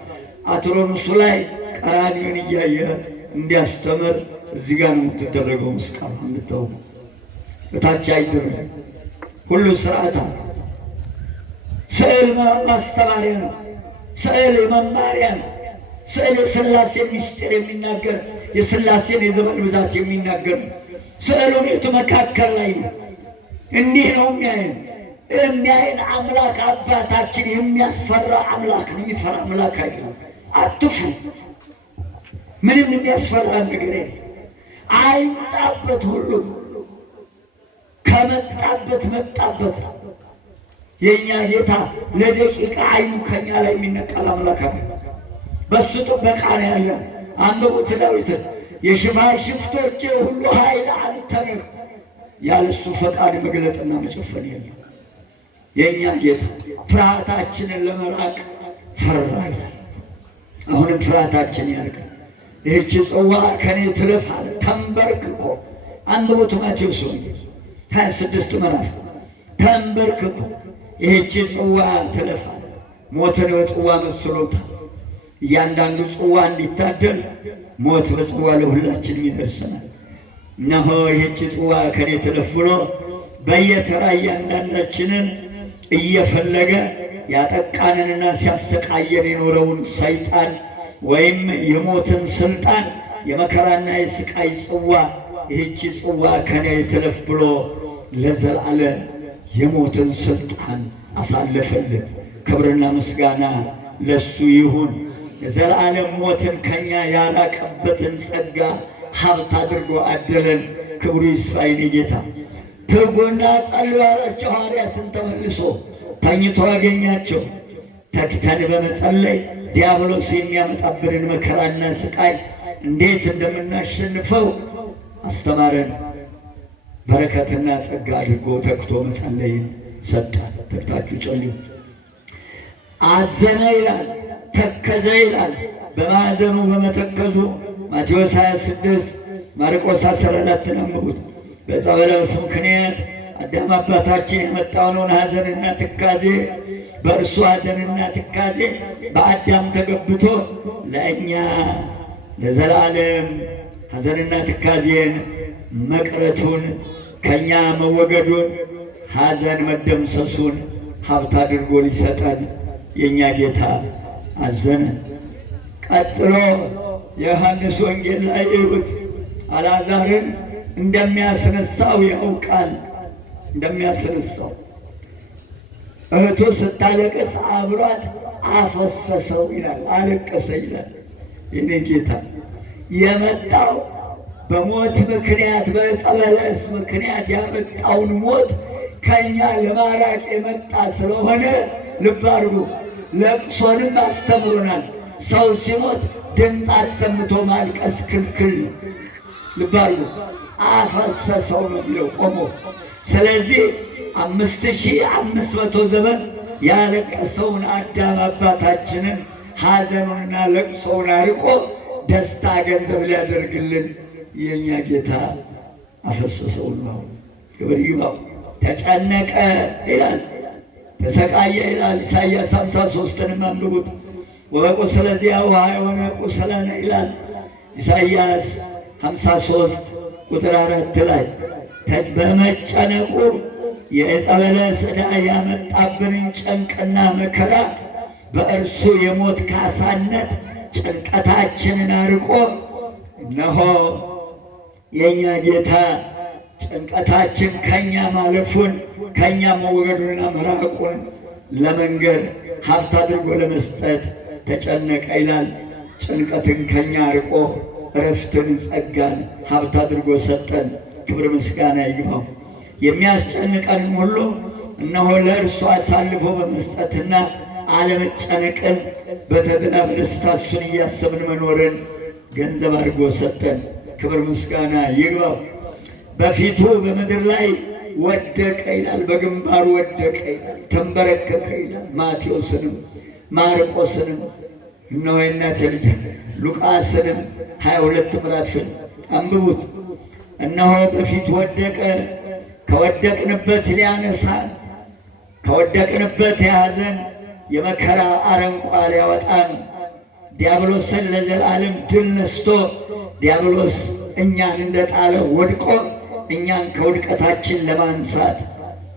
አትሮኑሱ ላይ ቀራንዮን እያየ እንዲያስተምር እዚህ ጋር ነው የምትደረገው። መስቀል እንድታው እታች አይደረግም። ሁሉ ስርዓት አለ። ስዕል ማስተማሪያ ነው። ስዕል መማሪያ ነው። ስዕል የሥላሴ ምስጢር የሚናገር የሥላሴን የዘመን ብዛት የሚናገር ስዕሉ ቤቱ መካከል ላይ ነው። እንዲህ ነው የሚያየን አምላክ አባታችን። የሚያስፈራ አምላክ ነው። የሚፈራ አምላክ አይደለም። አትፍሩ። ምንም የሚያስፈራ ነገር የለም። አይምጣበት። ሁሉም ከመጣበት መጣበት ነው። የእኛ ጌታ ለደቂቃ አይኑ ከኛ ላይ የሚነቀል አምላክ ነው። በሱ ጥበቃ ነው ያለን። አንብቡት ዳዊትን። የሽፋሽፍቶቼ ሁሉ ኃይል አንተ ነህ። ያለሱ ፈቃድ መግለጥና መጨፈን የለም። የእኛ ጌታ ፍርሃታችንን ለመራቅ ፈራ ይላል። አሁንም ፍርሃታችን ያርቃል። ይህች ጽዋ ከኔ ትለፍ አለ ተንበርክኮ። አንብቡት ማቴዎስ ወንጌል 26 ምዕራፍ። ተንበርክኮ ይህች ጽዋ ትለፍ አለ። ሞትን በጽዋ መስሎታል። እያንዳንዱ ጽዋ እንዲታደል ሞት በጽዋ ለሁላችንም ይደርሰናል። እነሆ ይህች ጽዋ ከኔ ትለፍ ብሎ በየተራ እያንዳንዳችንን እየፈለገ ያጠቃንንና ሲያሰቃየን የኖረውን ሰይጣን ወይም የሞትን ስልጣን የመከራና የስቃይ ጽዋ ይህች ጽዋ ከኔ ትለፍ ብሎ ለዘላለም የሞትን ስልጣን አሳለፈልን። ክብርና ምስጋና ለሱ ይሁን። የዘላለም ሞትን ከኛ ያራቀበትን ጸጋ ሀብት አድርጎ አደለን። ክብሩ ይስፋ የኔ ጌታ። ትጉና ጸልዩ አላቸው ሐዋርያትን። ተመልሶ ተኝቶ አገኛቸው። ተግተን በመጸለይ ዲያብሎስ የሚያመጣብንን መከራና ስቃይ እንዴት እንደምናሸንፈው አስተማረን። በረከትና ጸጋ አድርጎ ተግቶ መጸለይን ሰጠን። ተግታችሁ ጸልዩ። አዘነ ይላል፣ ተከዘ ይላል። በማዘኑ በመተከዙ ማቴዎስ 26 ማርቆስ 14 አንብቡት። በዕፀ በለስ ምክንያት አዳም አባታችን ያመጣውን ሐዘንና ትካዜ በእርሱ ሐዘንና ትካዜ በአዳም ተገብቶ ለእኛ ለዘላለም ሐዘንና ትካዜን መቅረቱን ከእኛ መወገዱን ሐዘን መደምሰሱን ሀብት አድርጎ ሊሰጠን የእኛ ጌታ አዘነ። ቀጥሎ የዮሐንስ ወንጌል ላይ እዩት። አልዓዛርን እንደሚያስነሳው ያውቃል። እንደሚያስነሳው እህቱ ስታለቅስ አብሯት አፈሰሰው ይላል፣ አለቀሰ ይላል። የኔ ጌታ የመጣው በሞት ምክንያት በዕፀ በለስ ምክንያት ያመጣውን ሞት ከእኛ ለማራቅ የመጣ ስለሆነ ልብ አድርጉ። ለቅሶንም አስተምሮናል። ሰው ሲሞት ድምፅ አሰምቶ ማልቀስ ክልክል ነው። ልብ አድርጉ። አፈሰሰው ነው የሚለው ቆሞ። ስለዚህ 5500 ዘመን ያለቀሰውን አዳም አባታችንን ሐዘኑንና ለቅሶውን አርቆ ደስታ ገንዘብ ሊያደርግልን የእኛ ጌታ አፈሰሰው ነው። ክብር ይግባው። ተጨነቀ ይላል፣ ተሰቃየ ይላል። ኢሳይያስ 53ንም አንብቡት። ወበቁስለ ዚአሁ ኀየወነ ቁስለነ ይላል ኢሳይያስ 53 ቁጥር 4 ላይ በመጨነቁ የዕፀ በለስ ዕዳ ያመጣብንን ጭንቅና መከራ በእርሱ የሞት ካሳነት ጭንቀታችንን አርቆ እነሆ የእኛ ጌታ ጭንቀታችን ከእኛ ማለፉን ከእኛ መወገዱንና መራቁን ለመንገር ሀብት አድርጎ ለመስጠት ተጨነቀ ይላል። ጭንቀትን ከእኛ አርቆ እረፍትን ጸጋን ሀብት አድርጎ ሰጠን። ክብር ምስጋና ይግባው። የሚያስጨንቀንን ሁሉ እነሆ ለእርሱ አሳልፎ በመስጠትና አለመጨነቅን በተድላ በደስታ እሱን እያሰብን መኖርን ገንዘብ አድርጎ ሰጠን። ክብር ምስጋና ይግባው። በፊቱ በምድር ላይ ወደቀ ይላል፣ በግንባሩ ወደቀ ይላል፣ ተንበረከከ ይላል። ማቴዎስንም ማርቆስንም እነሆ የእናቴ ልጅ ሉቃስንም 22 ምዕራፍን አንብቡት። እነሆ በፊት ወደቀ፣ ከወደቅንበት ሊያነሳን፣ ከወደቅንበት የሐዘን የመከራ አረንቋ ሊያወጣን፣ ዲያብሎስን ለዘላለም ድል ነስቶ ዲያብሎስ እኛን እንደጣለ ወድቆ እኛን ከውድቀታችን ለማንሳት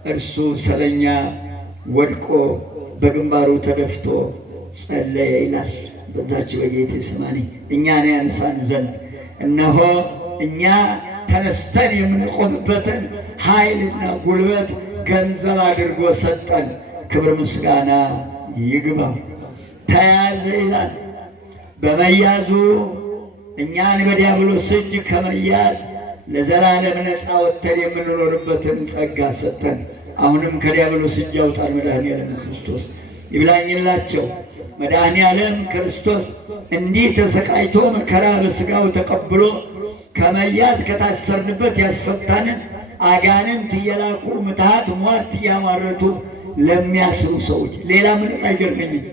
እርሱ ስለኛ ወድቆ በግንባሩ ተደፍቶ ጸለየ ይላል። በዛች በጌቴሴማኒ እኛን ያነሳን ዘንድ እነሆ እኛ ተነስተን የምንቆምበትን ኃይልና ጉልበት ገንዘብ አድርጎ ሰጠን። ክብር ምስጋና ይግባው። ተያዘ ይላል። በመያዙ እኛን በዲያብሎስ እጅ ከመያዝ ለዘላለም ነፃ ወጥተን የምንኖርበትን ጸጋ ሰጠን። አሁንም ከዲያብሎስ እጅ ያውጣን መድኃኔዓለም ክርስቶስ። ይብላኝላቸው መድኃኔዓለም ክርስቶስ እንዲህ ተሰቃይቶ መከራ በሥጋው ተቀብሎ ከመያዝ ከታሰርንበት ያስፈታንን አጋንንት እየላኩ ምትሃት ሟርት እያሟረቱ ለሚያስሩ ሰዎች ሌላ ምንም አይገርመኝም።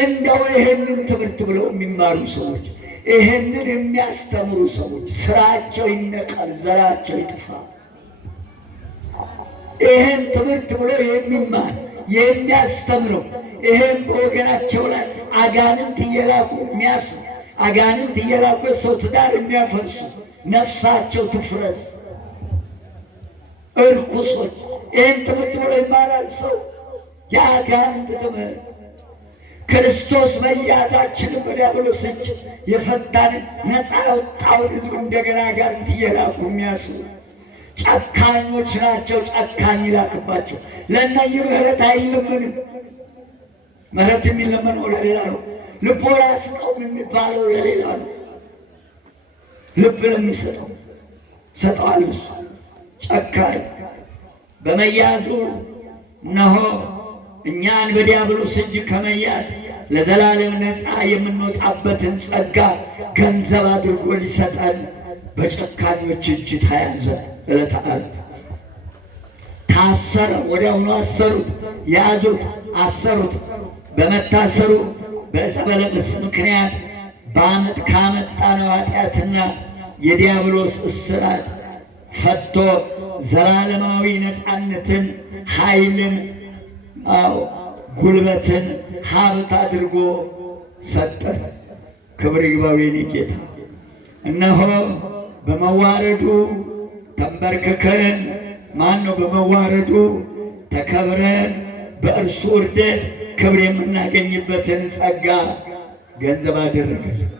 እንደው ይህንን ትምህርት ብለው የሚማሩ ሰዎች፣ ይህንን የሚያስተምሩ ሰዎች ስራቸው ይነቃል፣ ዘራቸው ይጥፋ። ይህን ትምህርት ብሎ የሚማር የሚያስተምረው ይህን በወገናቸው ላይ አጋንንት እየላኩ የሚያስሩ፣ አጋንንት እየላኩ የሰው ትዳር የሚያፈርሱ ነፍሳቸው ትፍረስ እርኩሶች። ይህን ትምህርት ብሎ ይማራል ሰው። የአጋንንት ትምህርት ክርስቶስ መያዛችንን በዲያብሎስ እጅ የፈታንን ነፃ ያወጣውን ሕዝብ እንደገና አጋንንት እየላኩ የሚያስሩ ጨካኞች ናቸው። ጨካኝ ይላክባቸው። ለእነዚህ ምሕረት አይለመንም። ምሕረት የሚለመነው ለሌላ ነው። ልቦና ስጠው የሚባለው ለሌላ ነው። ልብ ለሚሰጠው ሰጠዋል እሱ። ጨካኝ በመያዙ እነሆ እኛን በዲያብሎስ እጅ ከመያዝ ለዘላለም ነፃ የምንወጣበትን ጸጋ ገንዘብ አድርጎ ሊሰጠን በጨካኞች እጅ ተያዘ። ዕለተ ዓርብ ታሰረ። ወዲያውኑ አሰሩት፣ ያዙት፣ አሰሩት። በመታሰሩ በዕፀ በለስ ምክንያት በዓመት ካመጣነው ኃጢአትና የዲያብሎስ እስራት ፈቶ ዘላለማዊ ነፃነትን፣ ኃይልን፣ ጉልበትን፣ ሀብት አድርጎ ሰጠን። ክብር ይግባው የኔ ጌታ። እነሆ በመዋረዱ ተንበርክከን በመዋረዱ ተከብረን በእርሱ ውርደት ክብር የምናገኝበትን ጸጋ ገንዘብ አደረገልን።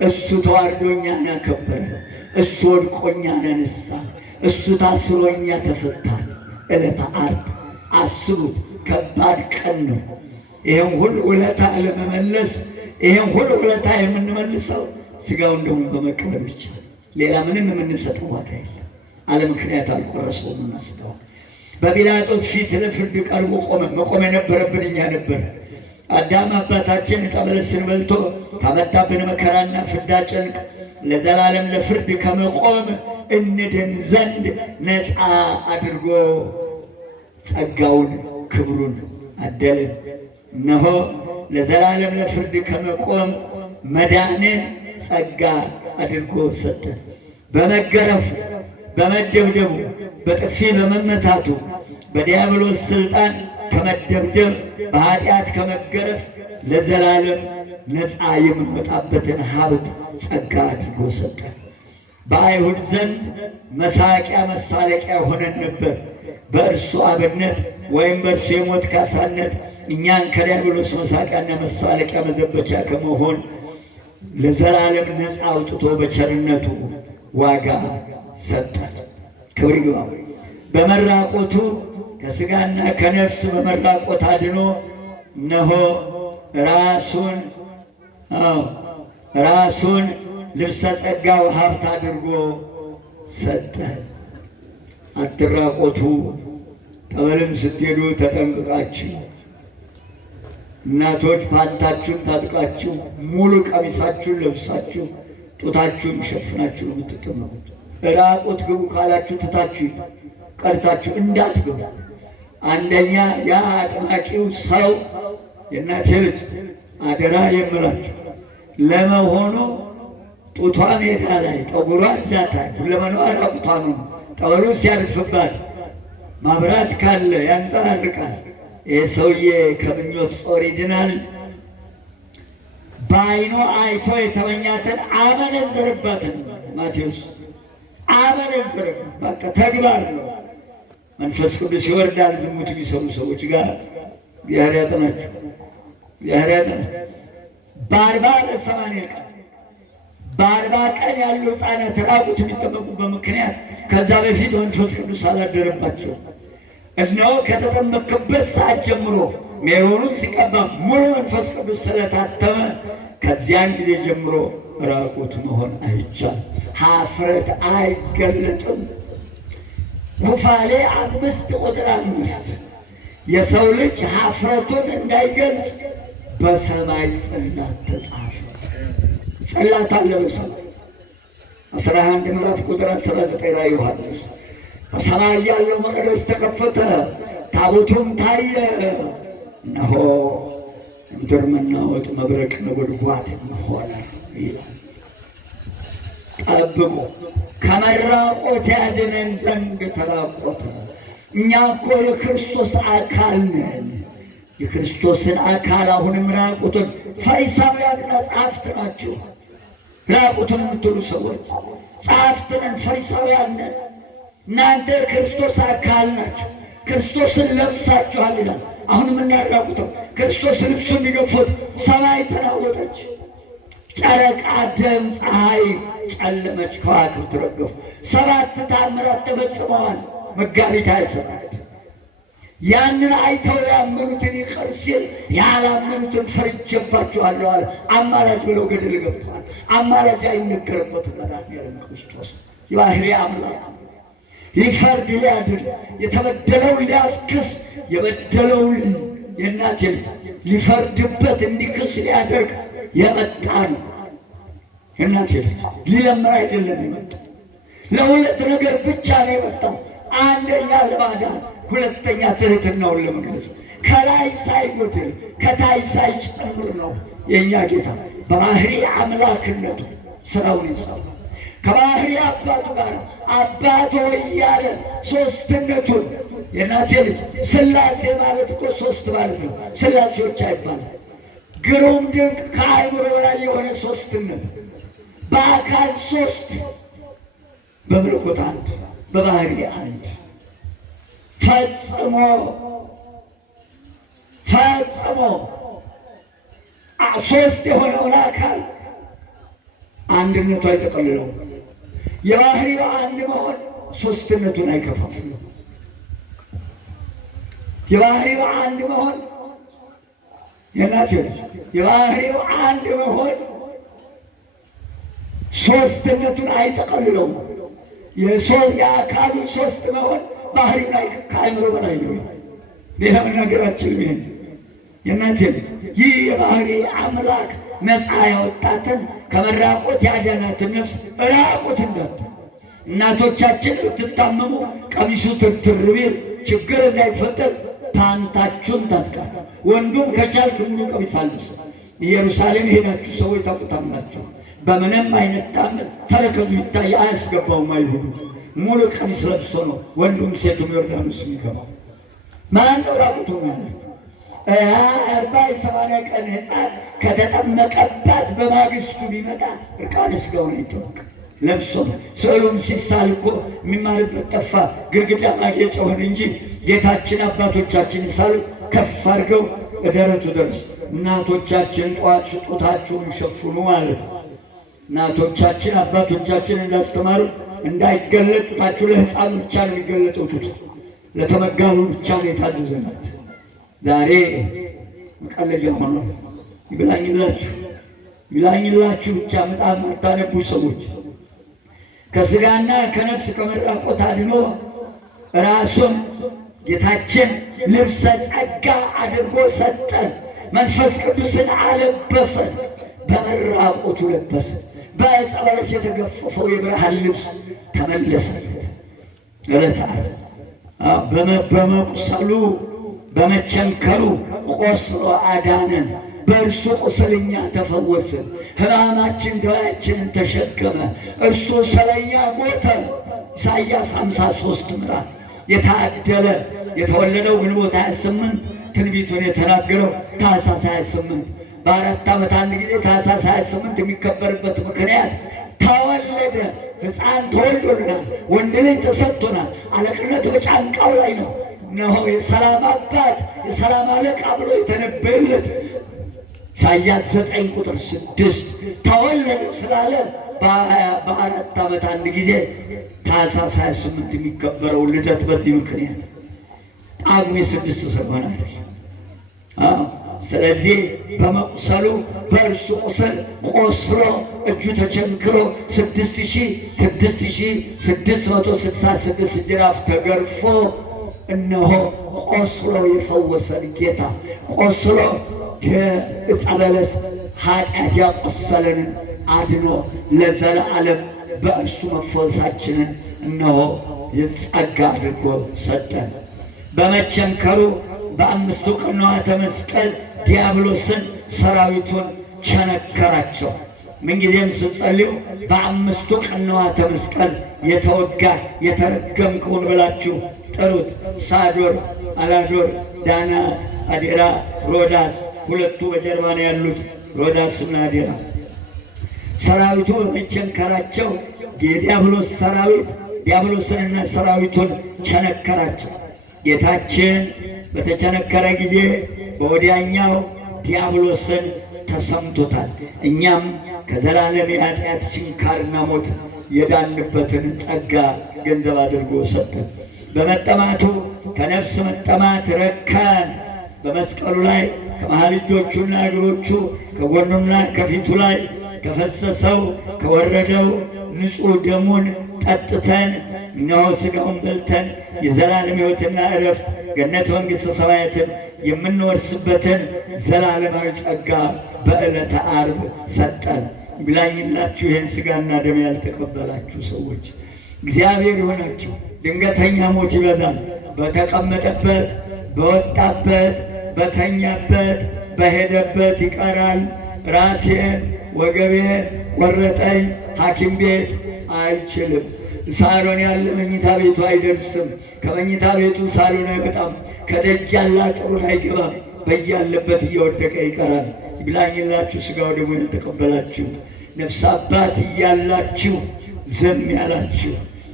እሱ ተዋርዶ እኛን አከበረ። እሱ ወድቆ እኛን አነሳ። እሱ ታስሮ እኛ ተፈታን። ዕለተ ዓርብ አስቡት፣ ከባድ ቀን ነው። ይህም ሁሉ ውለታ ለመመለስ ይህም ሁሉ ውለታ የምንመልሰው ሥጋውን ደሙን በመቀበል ብቻ፣ ሌላ ምንም የምንሰጠው ዋጋ የለም። አለ ምክንያት አልቆረሰውም እና ሥጋውን በጲላጦስ ፊት ለፍርድ ቀርቦ ቆመ። መቆም የነበረብን እኛ ነበር። አዳም አባታችን ዕፀ በለስን በልቶ ካመጣብን መከራና ፍዳ ጭንቅ ለዘላለም ለፍርድ ከመቆም እንድን ዘንድ ነፃ አድርጎ ጸጋውን ክብሩን አደለን። እነሆ ለዘላለም ለፍርድ ከመቆም መዳንን ጸጋ አድርጎ ሰጠን። በመገረፉ፣ በመደብደቡ፣ በጥፊ በመመታቱ፣ በዲያብሎስ ስልጣን ከመደብደብ፣ በኃጢአት ከመገረፍ ለዘላለም ነፃ የምንወጣበትን ሀብት ጸጋ አድርጎ ሰጠን። በአይሁድ ዘንድ መሳቂያ መሳለቂያ ሆነን ነበር። በእርሱ አብነት ወይም በእርሱ የሞት ካሳነት እኛን ከዲያብሎስ መሳቂያና መሳለቂያ መዘበቻ ከመሆን ለዘላለም ነፃ አውጥቶ በቸርነቱ ዋጋ ሰጠን። ክብር ይግባው። በመራቆቱ ከሥጋና ከነፍስ በመራቆት አድኖ እነሆ ራሱን ልብሰ ጸጋው ሀብት አድርጎ ሰጠን። አትራቆቱ። ጠበልም ስትሄዱ ተጠንቅቃችሁ፣ እናቶች ፓንታችሁን ታጥቃችሁ ሙሉ ቀሚሳችሁን ለብሳችሁ ጡታችሁን ሸፍናችሁ ነው የምትቀመጡት። ራቆት ግቡ ካላችሁ ትታችሁ ቀርታችሁ እንዳትገቡ። አንደኛ ያ አጥማቂው ሰው የእናቴ ልጅ አደራ የምላችሁ ለመሆኑ ጡቷ ሜዳ ላይ ጠጉሯ ዛታይ ሁለመናዋ ራቁቷን ነው። ጠበሉ ሲያልፍባት ማብራት ካለ ያንጸባርቃል። ይህ ሰውዬ ከምኞት ጾር ይድናል። በዓይኑ አይቶ የተመኛትን አመነዘረባትን። ማቴዎስ አመነዘረባት። በቃ ተግባር ነው። መንፈስ ቅዱስ ይወርዳል። ዝሙት የሚሰሩ ሰዎች ጋር እግዚአብሔር ያጥናቸው፣ እግዚአብሔር ያጥናቸው። በአርባ ቀን ያሉ ሕፃናት ራቁት የሚጠመቁበት ምክንያት ከዛ በፊት መንፈስ ቅዱስ አላደረባቸው። እነሆ ከተጠመቅበት ሰዓት ጀምሮ ሜሮኑን ሲቀባ ሙሉ መንፈስ ቅዱስ ስለታተመ ከዚያን ጊዜ ጀምሮ ራቁት መሆን አይቻልም። ኀፍረት አይገለጥም። ኩፋሌ 5 ቁጥር 5 የሰው ልጅ ኀፍረቱን እንዳይገልጽ በሰማይ ጽላት ተጻፈ። ጽላት አለ በሰማይ 11 ምዕራፍ ቁጥር 19 ላይ ዮሐንስ በሰማይ ያለው መቅደስ ተከፈተ፣ ታቦቱም ታየ። እነሆ ምድር መናወጥ፣ መብረቅ፣ ነጎድጓድ ሆነ ይላል። ጠብቆ ከመራቆት ያድነን ዘንድ ተራቆተ። እኛ እኮ የክርስቶስ አካል ነን። የክርስቶስን አካል አሁንም ራቁትን ፈሪሳውያንና ጸሐፍት ናቸው። ራቁትን የምትሉ ሰዎች ጸሐፍት ነን፣ ፈሪሳውያን ነን። እናንተ የክርስቶስ አካል ናቸው፣ ክርስቶስን ለብሳችኋል ይላል። አሁን የምናራቁተው ክርስቶስ ልብሱን የሚገፉት ሰማይ ተናወጠች፣ ጨረቃ ደም፣ ፀሐይ ጨለመች፣ ከዋክብት ረገፉ። 7 ተአምራት ተፈጽመዋል። መጋቢት 27 ያንን አይተው ያመኑትን ይቅር ሲል ያላመኑትን ፈርጄባችኋለሁ አለ። አማላጅ ብለው ገደል ገብተዋል። አማላጅ አይነገርበትም። መድኃኒዓለም ክርስቶስ የባሕርይ አምላክ ሊፈርድ ሊያድን የተበደለውን ሊያስክስ የበደለውን የእናቴ ልጅ ሊፈርድበት እንዲክስ ሊያደርግ የመጣ ነው። የእናቴ ልጅ ሊለምን አይደለም የመጣ። ለሁለት ነገር ብቻ ነው የመጣው። አንደኛ ለማዳን፣ ሁለተኛ ትህትናውን ለመግለጽ ከላይ ሳይጎድል ከታይ ሳይጨምር ነው የእኛ ጌታ በባህሪ አምላክነቱ ስራውን ይሰራል። ከባህሪ አባቱ ጋር አባቶ እያለ ሶስትነቱን የእናቴ ልጅ ሥላሴ ማለት እኮ ሶስት ማለት ነው። ሥላሴዎች አይባልም። ግሩም ድንቅ ከአእምሮ በላይ የሆነ ሶስትነት በአካል ሶስት በመለኮት አንድ በባህሪ አንድ ፈጽሞ ሶስት የሆነውን አካል አንድነቱ አይጠቀልለውም። የባህሪው አንድ መሆን ሶስትነቱን አይከፋፍለው። የባህሪው አንድ መሆን የእናቴ ልጅ የባህሪው አንድ መሆን ሶስትነቱን አይጠቀልለውም። የአካሉ ሶስት መሆን ባህሪው ላይ ከአእምሮ በላይ ነው። ሌላ መናገራችን ይሄን የእናቴ ልጅ ይህ የባህሪ አምላክ ነፃ ያወጣትን ከመራቆት ያዳናትን ነፍስ ራቁት እንዳትሆን። እናቶቻችን ብትታመሙ ቀሚሱ ትርትር ቢል ችግር እንዳይፈጠር ፓንታችሁን ታጥቃል። ወንዱም ከቻልክ ሙሉ ቀሚስ አልብስ። ኢየሩሳሌም ሄዳችሁ ሰዎች ታውቁታላችሁ። በምንም አይነት ታምር ተረከዙ ይታይ አያስገባውም። አይሁዱ ሙሉ ቀሚስ ለብሶ ነው ወንዱም ሴቱም ዮርዳኖስ የሚገባው። ማን ነው ራቁቱ ነው ያላችሁ? 40-80 ቀን ሕፃን ከተጠመቀባት በማግስቱ ቢመጣ እርቃነ ሥጋውን አይተወቅ ለብሶ ስዕሉም ሲሳል እኮ የሚማርበት ጠፋ። ግድግዳ ማጌጫ ሆነ እንጂ ጌታችን አባቶቻችን ይሳሉ ከፍ አድርገው በደረቱ ድረስ። እናቶቻችን ጠዋት ስጦታችሁን ሸፍኑ ማለት ነው። እናቶቻችን አባቶቻችን እንዳስተማሩ እንዳይገለጥ ጡታችሁ ለሕፃኑ ብቻ ነው የሚገለጠው። ጡቱ ለተመጋቡ ብቻ ነው የታዘዘለት። ዛሬ መቀለጃ ሆኖ ይብላኝላችሁ ብቻ መጽሐፍ ማታነቡ ሰዎች ከሥጋና ከነፍስ ከመራቆት አድኖ ራሱን ጌታችን ልብሰ ጸጋ አድርጎ ሰጠን። መንፈስ ቅዱስን አለበሰን። በመራቆቱ ለበሰን። በዕፀ በለስ የተገፈፈው የብርሃን ልብስ ተመለሰለት። ዕለተ ዓርብ በመቁሰሉ በመቸንከሩ ቆስሎ አዳነን። በእርሱ ቁስል እኛ ተፈወስን። ሕማማችን ደዌያችንን ተሸከመ። እርሱ ስለኛ ሞተ። ኢሳይያስ 53 ምዕራፍ የታደለ የተወለደው ግንቦት 28 ትንቢቱን የተናገረው ታኅሳስ 28 በአራት ዓመት አንድ ጊዜ ታኅሳስ 28 የሚከበርበት ምክንያት ተወለደ። ሕፃን ተወልዶልናል። ወንድ ልጅ ተሰጥቶናል። አለቅነት በጫንቃው ላይ ነው። እነሆ የሰላም አባት የሰላም አለቃ ብሎ የተነበየለት ኢሳይያስ 9 ቁጥር 6 ተወለደ ስላለ በአራት ዓመት አንድ ጊዜ ታኅሳስ 28 የሚከበረው ልደት በዚህ ምክንያት ጳጉሜ 6 ስለሆነ አይደል? ስለዚህ በመቁሰሉ በእርሱ ቁስል ቆስሎ እጁ ተቸንክሮ 6666 ጅራፍ ተገርፎ እነሆ ቆስሎ የፈወሰን ጌታ ቆስሎ የዕፀ በለስ ኃጢአት ያቆሰለንን አድኖ ለዘለዓለም በእርሱ መፈወሳችንን እነሆ የጸጋ አድርጎ ሰጠን። በመቸንከሩ በአምስቱ ቅንዋተ መስቀል ዲያብሎስን ሰራዊቱን ቸነከራቸው። ምንጊዜም ስትጸልዩ በአምስቱ ቅንዋተ መስቀል የተወጋ የተረገምከውን ብላችሁ ጥሩት። ሳዶር፣ አላዶር፣ ዳናት፣ አዴራ፣ ሮዳስ ሁለቱ በጀርባ ነው ያሉት፣ ሮዳስና አዴራ። ሰራዊቱ በመቸንከራቸው የዲያብሎስ ሰራዊት ዲያብሎስንና ሰራዊቱን ቸነከራቸው። ጌታችን በተቸነከረ ጊዜ በወዲያኛው ዲያብሎስን ተሰምቶታል። እኛም ከዘላለም የኃጢአት ችንካርና ሞት የዳንበትን ጸጋ ገንዘብ አድርጎ ሰጠን። በመጠማቱ ከነፍስ መጠማት ረካን። በመስቀሉ ላይ ከመሃል እጆቹና እግሮቹ ከጎኑና ከፊቱ ላይ ከፈሰሰው ከወረደው ንጹሕ ደሙን ጠጥተን እነሆ ሥጋውን በልተን የዘላለም ሕይወትና ዕረፍት ገነት መንግሥተ ሰማያትን የምንወርስበትን ዘላለማዊ ጸጋ በዕለተ ዓርብ ሰጠን። ይብላኝላችሁ ይህን ሥጋና ደም ያልተቀበላችሁ ሰዎች እግዚአብሔር ይሆናችሁ። ድንገተኛ ሞት ይበዛል። በተቀመጠበት፣ በወጣበት፣ በተኛበት፣ በሄደበት ይቀራል። ራሴን ወገቤን ቆረጠኝ፣ ሐኪም ቤት አይችልም። ሳሎን ያለ መኝታ ቤቱ አይደርስም። ከመኝታ ቤቱ ሳሎን አይወጣም። ከደጅ ያለ አጥሩን አይገባም። በያለበት እየወደቀ ይቀራል። ይብላኝላችሁ ሥጋው ደግሞ ያልተቀበላችሁ ነፍስ አባት እያላችሁ ዝም ያላችሁ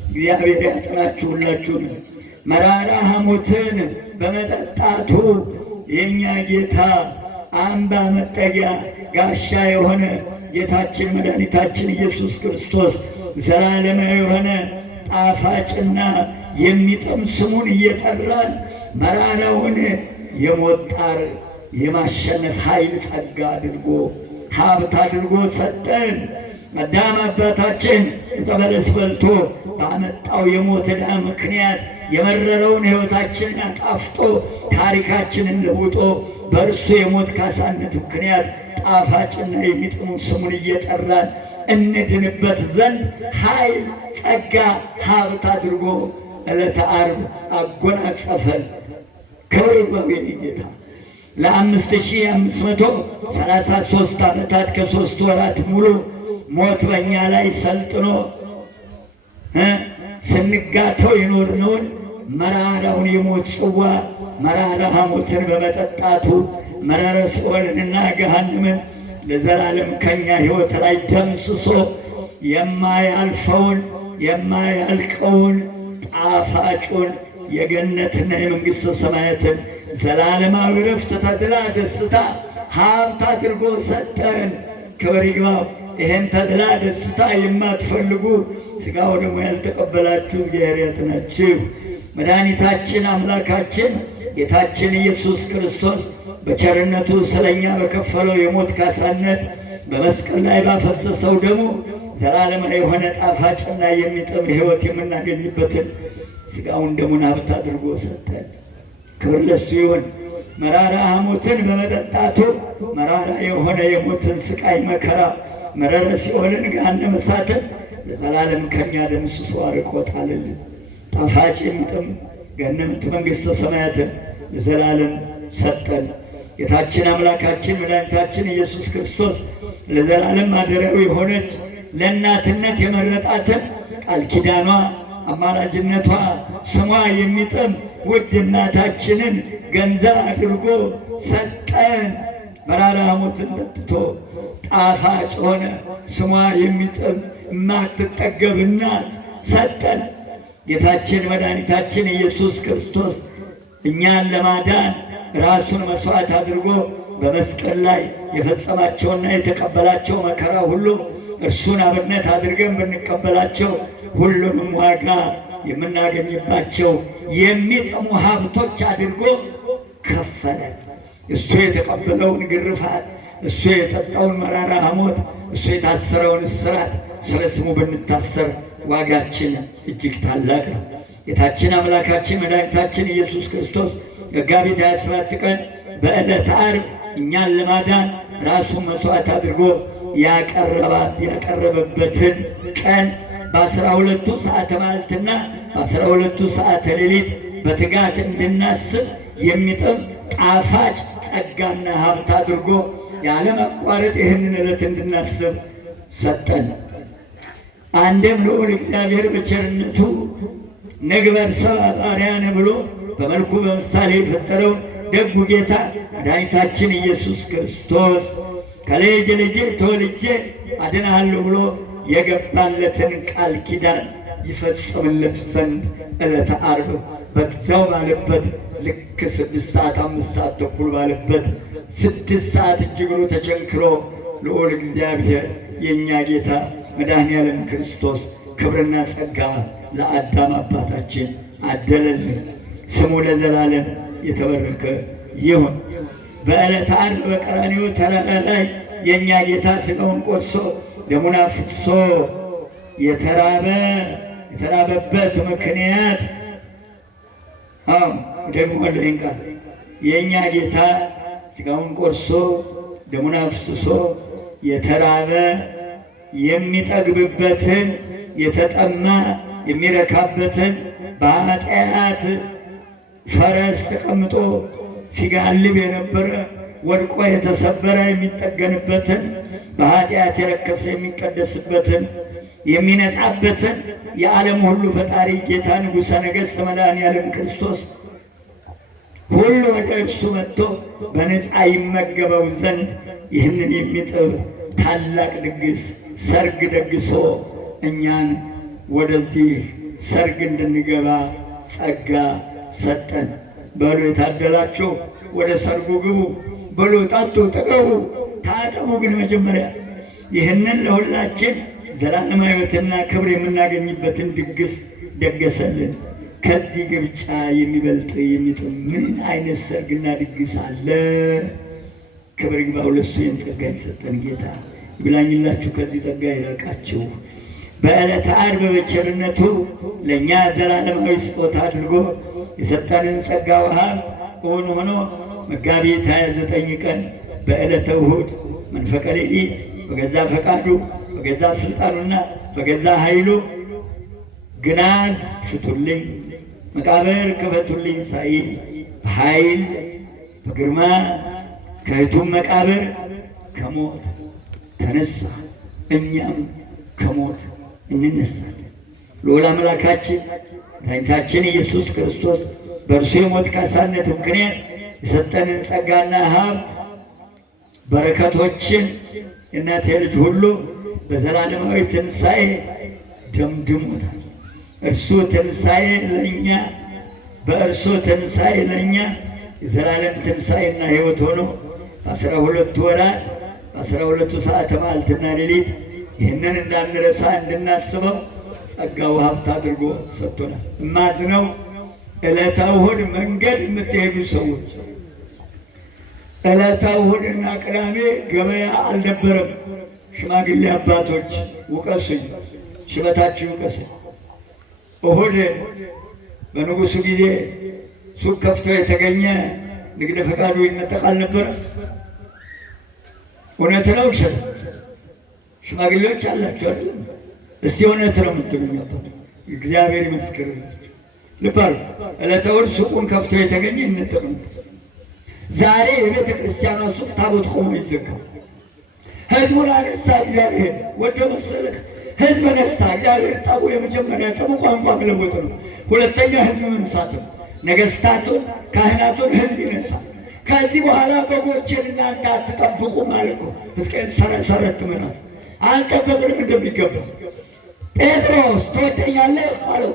እግዚአብሔር ያጥናችሁ ሁላችሁን። መራራ ሐሞትን በመጠጣቱ የእኛ ጌታ አምባ መጠጊያ ጋሻ የሆነ ጌታችን መድኃኒታችን ኢየሱስ ክርስቶስ ዘላለማዊ የሆነ ጣፋጭና የሚጥም ስሙን እየጠራን መራራውን የሞት ጣር የማሸነፍ ኃይል ጸጋ አድርጎ ሀብት አድርጎ ሰጠን። አዳም አባታችን ዕፀ በለስ በልቶ ባመጣው የሞት ዕዳ ምክንያት የመረረውን ሕይወታችንን አጣፍጦ ታሪካችንን ለውጦ በእርሱ የሞት ካሳነት ምክንያት ጣፋጭና የሚጥሙ ስሙን እየጠራን እንድንበት ዘንድ ኃይል፣ ጸጋ፣ ሀብት አድርጎ ዕለተ ዓርብ አጎናጸፈን። ክብር ይግባው የኔ ጌታ። ለ5533 ዓመታት ከ3 ወራት ሙሉ ሞት በእኛ ላይ ሰልጥኖ ስንጋተው የኖርነውን መራራውን የሞት ጽዋ መራራ ሐሞትን በመጠጣቱ መራራ ሲኦልንና ገሃነምን ለዘላለም ከኛ ሕይወት ላይ ደምስሶ የማያልፈውን የማያልቀውን ጣፋጩን የገነትና የመንግሥተ ሰማያትን ዘላለማዊ ዕረፍት፣ ተድላ፣ ደስታ፣ ሀብት አድርጎ ሰጠን። ክብር ይግባው። ይህን ተድላ ደስታ የማትፈልጉ ሥጋው ደግሞ ያልተቀበላችሁ እግዚአብሔር ያጥናችሁ። መድኃኒታችን አምላካችን ጌታችን ኢየሱስ ክርስቶስ በቸርነቱ ስለኛ በከፈለው የሞት ካሳነት በመስቀል ላይ ባፈሰሰው ደሙ ዘላለማዊ የሆነ ጣፋጭና የሚጥም ሕይወት የምናገኝበትን ሥጋውን ደሙን ሀብት አድርጎ ሰጠን። ክብር ለሱ ይሁን። መራራ ሐሞትን በመጠጣቱ መራራ የሆነ የሞትን ስቃይ መከራ መረረ ሲኦልን ገሃነመ እሳትን ለዘላለም ከኛ ደምስሶ አርቆ ጣለልን። ጣፋጭ የሚጥም ገነት መንግሥተ ሰማያትን ለዘላለም ሰጠን። ጌታችን አምላካችን መድኃኒታችን ኢየሱስ ክርስቶስ ለዘላለም ማደሪያው የሆነች ለእናትነት የመረጣትን ቃል ኪዳኗ አማላጅነቷ ስሟ የሚጥም ውድ እናታችንን ገንዘብ አድርጎ ሰጠን። መራራ ሐሞትን ጠጥቶ ጣፋጭ ሆነ ስሟ የሚጥም የማትጠገብ እናት ሰጠን። ጌታችን መድኃኒታችን ኢየሱስ ክርስቶስ እኛን ለማዳን ራሱን መሥዋዕት አድርጎ በመስቀል ላይ የፈጸማቸውና የተቀበላቸው መከራ ሁሉ እርሱን አብነት አድርገን ብንቀበላቸው ሁሉንም ዋጋ የምናገኝባቸው የሚጥሙ ሀብቶች አድርጎ ከፈለን። እሱ የተቀበለውን ግርፋት፣ እሱ የጠጣውን መራራ ሐሞት፣ እሱ የታሰረውን እስራት ስለ ስሙ ብንታሰር ዋጋችን እጅግ ታላቅ ነው። ጌታችን አምላካችን መድኃኒታችን ኢየሱስ ክርስቶስ መጋቢት 27 ቀን በዕለተ ዓርብ እኛን ለማዳን ራሱን መሥዋዕት አድርጎ ያቀረበበትን ቀን በ12ቱ ሰዓተ መዓልትና በ12ቱ ሰዓተ ሌሊት በትጋት እንድናስብ የሚጥም ጣፋጭ ጸጋና ሀብት አድርጎ ያለማቋረጥ ይህንን ዕለት እንድናስብ ሰጠን። አንድም ልዑል እግዚአብሔር በቸርነቱ ንግበር ሰብአ በአርአያነ ብሎ በመልኩ በምሳሌ የፈጠረውን ደጉ ጌታ መድኃኒታችን ኢየሱስ ክርስቶስ ከልጅ ልጅ ተወልጄ አድንሃለሁ ብሎ የገባለትን ቃል ኪዳን ይፈጽምለት ዘንድ ዕለተ ዓርብ በዛው ባለበት ልክ 6 ሰዓት 5 ሰዓት ተኩል ባለበት 6 ሰዓት እጅግሩ ተቸንክሮ ልዑል እግዚአብሔር የእኛ ጌታ መድኃኔዓለም ክርስቶስ ክብርና ጸጋ ለአዳም አባታችን አደለልን። ስሙ ለዘላለም የተባረከ ይሁን። በዕለተ ዓርብ በቀራንዮ ተራራ ላይ የእኛ ጌታ ሥጋውን ቆርሶ ደሙን አፍስሶ የተራበ የተራበበት ምክንያት ደግሞ ይህን ቃል የእኛ ጌታ ሥጋውን ቆርሶ ደሙን አፍስሶ የተራበ የሚጠግብበትን የተጠማ የሚረካበትን በኃጢአት ፈረስ ተቀምጦ ሲጋልብ የነበረ ወድቆ የተሰበረ የሚጠገንበትን በኃጢአት የረከሰ የሚቀደስበትን የሚነጻበትን የዓለም ሁሉ ፈጣሪ ጌታ ንጉሠ ነገሥት መድኃኔዓለም ክርስቶስ ሁሉ ወደ እርሱ መጥቶ በነፃ ይመገበው ዘንድ ይህንን የሚጥብ ታላቅ ድግስ ሰርግ ደግሶ እኛን ወደዚህ ሰርግ እንድንገባ ጸጋ ሰጠን። በሉ የታደላችሁ ወደ ሰርጉ ግቡ፣ በሉ ጠጡ፣ ጥገቡ፣ ታጠቡ። ግን መጀመሪያ ይህንን ለሁላችን ዘላለማዊ ሕይወትና ክብር የምናገኝበትን ድግስ ደገሰልን። ከዚህ ግብጫ የሚበልጥ የሚጥም ምን አይነት ሰርግና ድግስ አለ? ክብር ይግባው ለእሱ። ይህን ጸጋ የሰጠን ጌታ ይብላኝላችሁ፣ ከዚህ ጸጋ ይራቃችሁ። በዕለተ ዓርብ በቸርነቱ ለእኛ ዘላለማዊ ስጦታ አድርጎ የሰጠንን ጸጋ ሀብት እውን ሆኖ መጋቢት 29 ቀን በዕለተ እሑድ መንፈቀ ሌሊት በገዛ ፈቃዱ በገዛ ስልጣኑና በገዛ ኃይሉ ግናዝ ፍቱልኝ መቃብር ክፈቱልኝ ሳይል በኃይል በግርማ ከሕቱም መቃብር ከሞት ተነሳ። እኛም ከሞት እንነሳለን። ልዑል አምላካችን መድኃኒታችን ኢየሱስ ክርስቶስ በእርሱ የሞት ካሳነት ምክንያት የሰጠንን ጸጋና ሀብት በረከቶችን የእናቴ ልጅ ሁሉ በዘላለማዊ ትንሣኤ ደምድሞታል። እርሱ ትንሣኤ ለእኛ በእርሱ ትንሣኤ ለእኛ የዘላለም ትንሣኤና ሕይወት ሆኖ በ12 ወራት በ12 ሰዓተ መዓልትና ሌሊት ይህንን እንዳንረሳ እንድናስበው ጸጋው ሀብት አድርጎ ሰጥቶናል። እማዝነው ዕለተ እሑድ መንገድ የምትሄዱ ሰዎች ዕለተ እሑድና ቅዳሜ ገበያ አልነበረም። ሽማግሌ አባቶች ውቀሱኝ፣ ሽበታችሁ ይውቀስኝ። እሑድ በንጉሡ ጊዜ ሱቅ ከፍቶ የተገኘ ንግደ ፈቃዱ ይነጠቅ አልነበረም። እውነት ነው ውሸት? ሽማግሌዎች አላቸው አይደለም? እስቲ እውነት ነው የምትሉኝ አባት? እግዚአብሔር ይመስክርላችሁ። ልብ አሉ። ዕለተ እሑድ ሱቁን ከፍቶ የተገኘ ይነጠቅ ነው። ዛሬ የቤተ ክርስቲያኗ ሱቅ ታቦት ቆሞ ይዘጋል። ሕዝቡን አነሳ እግዚአብሔር ወደ መሰለህ ሕዝብ ነሳ እግዚአብሔር። ጠቡ የመጀመሪያ ጠቡ ቋንቋ መለወጥ ነው። ሁለተኛ ሕዝብ መንሳት ነው። ነገሥታቱን ካህናቱን ሕዝብ ይነሳል። ከዚህ በኋላ በጎችን እናንተ አትጠብቁ ማለት ነው። ሕዝቅኤል 34 ምዕራፍ አልጠበቅንም እንደሚገባ። ጴጥሮስ ትወደኛለህ አለው።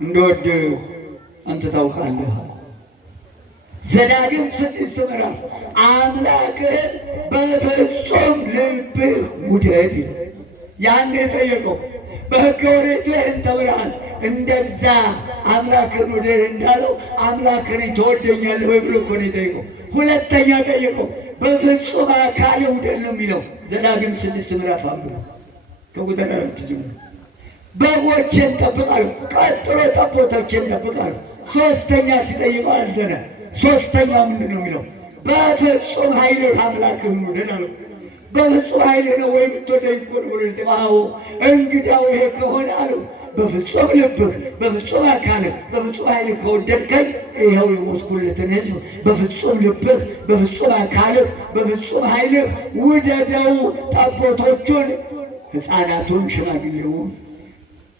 እንደወድ አንተ ታውቃለህ። ዘዳግም 6 ምዕራፍ አምላክህን በፍጹም ልብህ ውደድ። ያን የጠየቀው በሕገ ኦሪቱ ይህን ተብለሃል። እንደዛ አምላክህን ውደድ እንዳለው አምላክህን ትወደኛለህ ወይ ብሎ እኮ ነው የጠየቀው። ሁለተኛ ጠየቀው በፍጹም አካልህ ውደድ ነው የሚለው ዘዳግም 6 ምዕራፍ አንብቡ ከቁጥር 4 ጀምሮ። በጎችን ጠብቃለሁ፣ ቀጥሎ ጠቦቶችን ጠብቃለሁ። ሶስተኛ ሲጠይቀው አዘነ። ሶስተኛው ምንድን ነው የሚለው? በፍጹም ኃይልህ አምላክህን ውደድ አለው። በፍጹም ኃይልህ ነው ወይ የምትወደኝ እኮ ነው ብሎ አዎ፣ እንግዲያው ይሄ ከሆነ አለው በፍጹም ልብህ በፍጹም አካልህ በፍጹም ኃይልህ ከወደድከኝ ይኸው የሞትኩለትን ሕዝብ በፍጹም ልብህ በፍጹም አካልህ በፍጹም ኃይልህ ውደደው። ጠቦቶቹን፣ ሕፃናቱን፣ ሽማግሌውን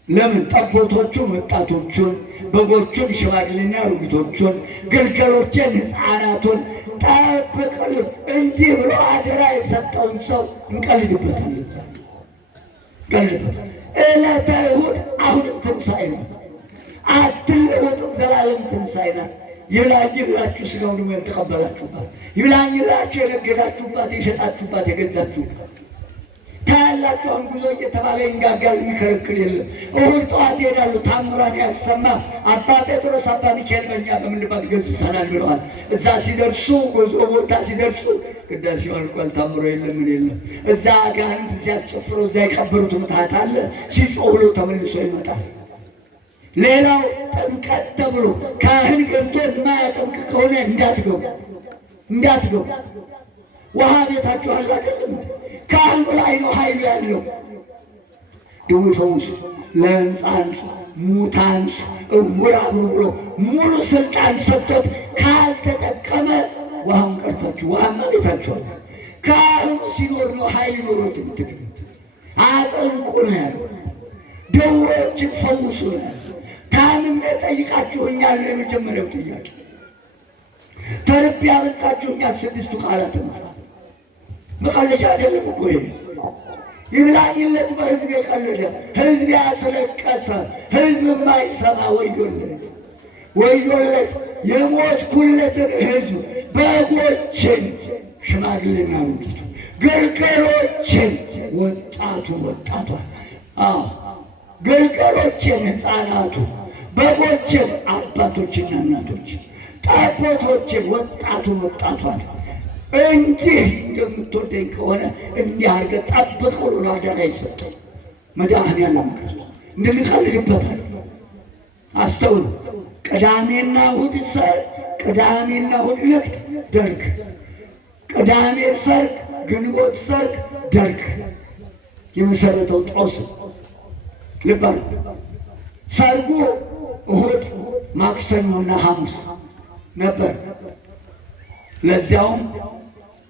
ለምን ጠቦቶቹን ወጣቶቹን፣ በጎቹን ሽማግሌና አሮጊቶቹን፣ ግልገሎችን ሕፃናቱን ጠብቅልኝ። እንዲህ ብሎ አደራ የሰጠውን ሰው እንቀልድበታለን። እንቀልድበታለን። ዕለተ እሑድ አሁንም ትንሣኤ ናት፣ አትለወጥም። ዘላለም ትንሣኤ ናት። ይብላኝላችሁ ሥጋው ደግሞ ያልተቀበላችሁባት፣ ይብላኝላችሁ የነገዳችሁባት፣ የሸጣችሁባት፣ የገዛችሁባት። ታያላችሁ አሁን ጉዞ እየተባለ ይንጋጋል፣ የሚከለክል የለም። እሑድ ጠዋት ይሄዳሉ። ታምራን ያሰማ አባ ጴጥሮስ አባ ሚካኤል በእኛ በምንባት ገጽተናል ብለዋል። እዛ ሲደርሱ ጉዞ ቦታ ሲደርሱ ቅዳሴው አልቋል። ታምሮ የለም ምን የለም። እዛ አጋንንት ሲያስጨፍረው እዛ የቀበሩት ምትሃት አለ። ሲጮህ ብሎ ተመልሶ ይመጣል። ሌላው ጥምቀት ተብሎ ካህን ገብቶ የማያጠምቅ ከሆነ እንዳትገቡ። ውሃ ቤታችሁ አለ አይደለም? ካህኑ ላይ ነው ኃይሉ ያለው። ድውይ ፈውሱ፣ ለምጽ አንጹ፣ ሙት አንጹ፣ ዕውር አብሩ ብሎ ሙሉ ስልጣን ሰጥቶት ካልተጠቀመ ውሃውን ቀርታችሁ ውሃማ ቤታችሁ አለ። ካህኑ ሲኖር ነው ኃይል ኖሮት የምትገኙት። አጥምቁ ነው ያለው። ደዌዎችን ፈውሱ ነው ያለው። ታምሜ ጠይቃችሁኛል። የመጀመሪያው ጥያቄ ተርቤ አበልታችሁኛል። 6ቱ ቃላት መጽሐፍ መቀለጃ አይደለም እኮ ይሄ። ይብላኝለት በሕዝብ የቀለደ ሕዝብ ያስለቀሰ ሕዝብ የማይሰማ ወዮለት የሞትኩለትን ሕዝብ በጎችን ሽማግሌና ውጊቱ ግልገሎችን ወጣቷን ግልገሎችን ሕፃናቱ በጎችን አባቶችና እናቶች ጠቦቶችን ወጣቷን እንዲህ እንደምትወደኝ ከሆነ እንዲህ አድርገህ ጠብቅ ብሎ ነው አደራ የሰጠኝ መድኃኔዓለም ክርስቶስ። እንድንቀልድበታል። አስተውሉ። ቅዳሜና እሑድ ሰርግ፣ ቅዳሜና እሑድ ንግድ ደርግ፣ ቅዳሜ ሰርግ፣ ግንቦት ሰርግ ደርግ የመሰረተው ጦስ ልባል። ሰርጉ እሑድ፣ ማክሰኞና ሐሙስ ነበር። ለዚያውም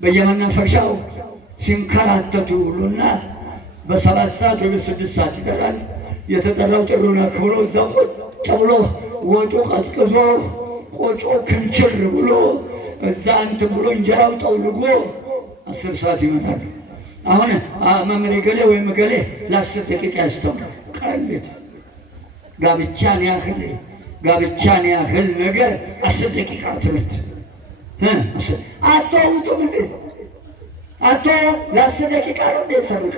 በየመናፈሻው ሲንከራተቱ ይውሉና በ7 ሰዓት ወይ በ6 ሰዓት ይጠራል። የተጠራው ጥሩን አክብሮ እዛው ቁጭ ብሎ ወጡ ቀዝቅዞ ቆጮ ክንችር ብሎ እዛ እንትን ብሎ እንጀራው ጠውልጎ 10 ሰዓት ይመጣሉ። አሁን መምህር ገሌ ወይም ገሌ ለ10 ደቂቃ ያስተምራል። ቀልድ ጋብቻን ያህል ነገር 10 ደቂቃ ትምህርት አተውጡም እንዴ? ለ10 ደቂቃ ነው እንዴ ሰርግ?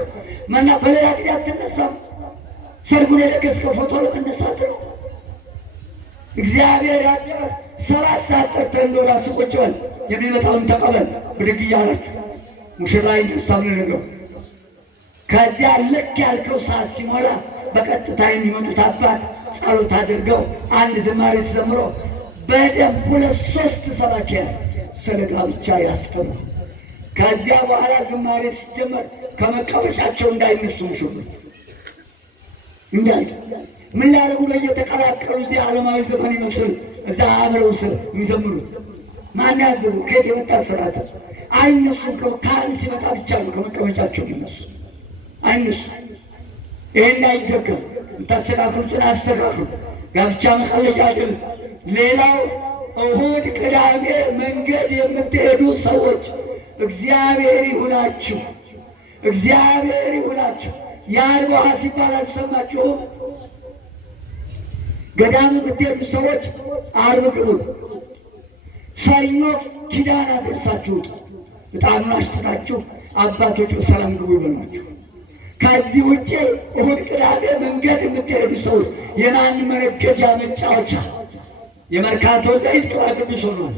መና በሌላ ጊዜ አትነሳም? ሰርጉን የደገስከው ፎቶ ለመነሳት ነው። እግዚአብሔር ያደረ 7 ሰዓት ጠርተህ እንደው እራስህ ቁጭ በል፣ የሚመጣውን ተቀበል ብድግ እያላችሁ ሙሽራ ይነሳል ነገሩ። ከዚያ ልክ ያልከው ሰዓት ሲሞላ በቀጥታ የሚመጡት አባት ጸሎት አድርገው አንድ ዝማሬ ተዘምሮ በደንብ 2-3 ሰባኪያን ስለ ጋብቻ ያስተምሩ። ከዚያ በኋላ ዝማሬ ሲጀመር ከመቀመጫቸው እንዳይነሱ ሙሽሮች ምን ላደርጉ በየተቀላቀሉ እዚህ ዓለማዊ ዘፈን ይመስል እዛ አብረው የሚዘምሩት ማን ያዘዙ? ከየት የመጣ ስርዓት? አይነሱም። ካህን ሲመጣ ብቻ ነው ከመቀመጫቸው የሚነሱ። አይነሱ። ይሄን አይደገም። የምታስተካክሉትን አስተካክሉ። ጋብቻ መቀለጃ አይደለም። ሌላው እሑድ፣ ቅዳሜ መንገድ የምትሄዱ ሰዎች እግዚአብሔር ይሁናችሁ፣ እግዚአብሔር ይሁናችሁ። የዓርብ ውሃ ሲባል አልሰማችሁም? ገዳም የምትሄዱ ሰዎች ዓርብ ግቡ፣ ሰኞ ኪዳን አድርሳችሁት ዕጣኑን አሽትታችሁ አባቶች በሰላም ግቡ ይበሏችሁ። ከዚህ ውጭ እሑድ፣ ቅዳሜ መንገድ የምትሄዱ ሰዎች የማን መነገጃ መጫወቻ የመርካቶ ዘይት ቅባ ቅዱስ ሆኗል።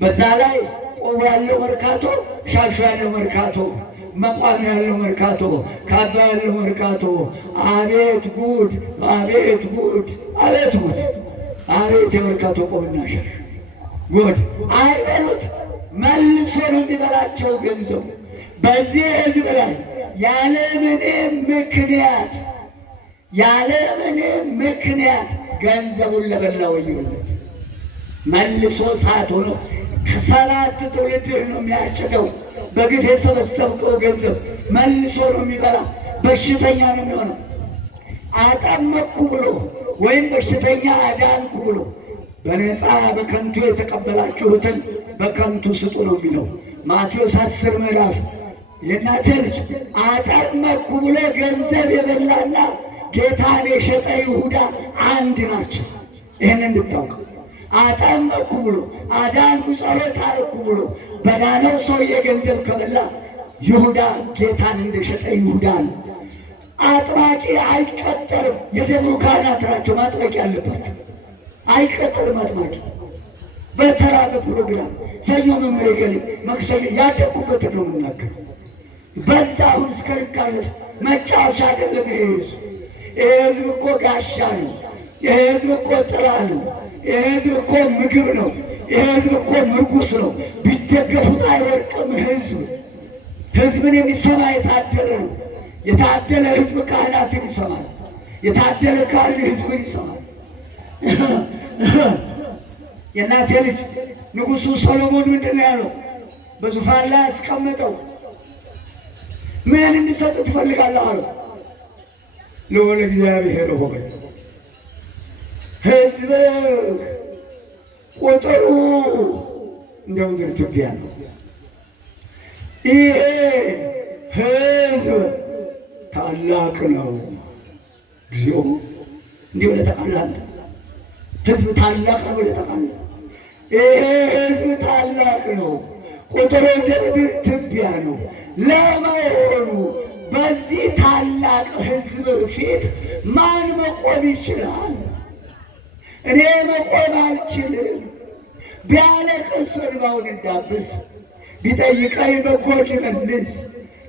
በዛ ላይ ቆቡ ያለው መርካቶ፣ ሻሹ ያለው መርካቶ፣ መቋም ያለው መርካቶ፣ ካባ ያለው መርካቶ። አቤት ጉድ! አቤት ጉድ! አቤት ጉድ! አቤት የመርካቶ ቆብና ሻሽ ጉድ! አይበሉት፣ መልሶ ነው የሚበላቸው ገንዘቡ። በዚህ ሕዝብ ላይ ያለምንም ምክንያት ገንዘቡን ለበላ ወዮለት። መልሶ ሰዓት ሆኖ ከ7 ትውልድህ ነው የሚያጭደው። በግፍ የሰበሰብከው ገንዘብ መልሶ ነው የሚበላ። በሽተኛ ነው የሚሆነው። አጠመቅኩ ብሎ ወይም በሽተኛ አዳንኩ ብሎ በነፃ በከንቱ የተቀበላችሁትን በከንቱ ስጡ ነው የሚለው ማቴዎስ 10 ምዕራፍ። የእናቴ ልጅ አጠመቅኩ ብሎ ገንዘብ የበላና ጌታን የሸጠ ይሁዳ አንድ ናቸው። ይህን እንድታውቀው። አጠመቅኩ ብሎ አዳንኩ ጸሎት አረኩ ብሎ በዳነው ሰውዬ ገንዘብ ከበላ ይሁዳ ጌታን እንደሸጠ ይሁዳ ነው። አጥማቂ አይቀጠርም። የደብሩ ካህናት ናቸው ማጥመቅ ያለባቸው። አይቀጠርም አጥማቂ። በተራ በፕሮግራም ሰኞ መምሬ ገሌ መክሰኞ ያደግኩበት ነው የምናገር። በዛ አሁን እስከ ልካለፍ መጫወቻ አይደለም። ይሄ ህዝብ እኮ ጋሻ ነው። ይሄ ህዝብ እኮ ጥላ ነው። ይሄ ህዝብ እኮ ምግብ ነው። ይሄ ህዝብ እኮ ምርኩስ ነው። ቢደገፉት አይወድቅም። ህዝብን የሚሰማ የታደለ ነው። የታደለ ህዝብ ካህናትን ይሰማል። የታደለ ካህን ህዝብን ይሰማል። የእናቴ ልጅ ንጉሡ ሰሎሞን ምንድን ነው ያለው? በዙፋን ላይ አስቀመጠው። ምን እንድሰጥ ትፈልጋለህ አለው። ልዑል እግዚአብሔር ሆይ ህዝብ ቁጥሩ እንደ ምድር ትቢያ ነው። ይሄ ህዝብ ታላቅ ነው። እግዚኦ እንዲህ ብለህ ተቃለህ አንተ። ህዝብ ታላቅ ነው ብለህ ተቃለህ። ይሄ ህዝብ ታላቅ ነው፣ ቁጥሩ እንደ ምድር ትቢያ ነው። ለመሆኑ በዚህ ታላቅ ህዝብ ፊት ማን መቆም ይችላል? እኔ መቆም አልችልም። ቢያለቅስ እንባውን እንዳብስ፣ ቢጠይቀኝ በጎ ልመልስ።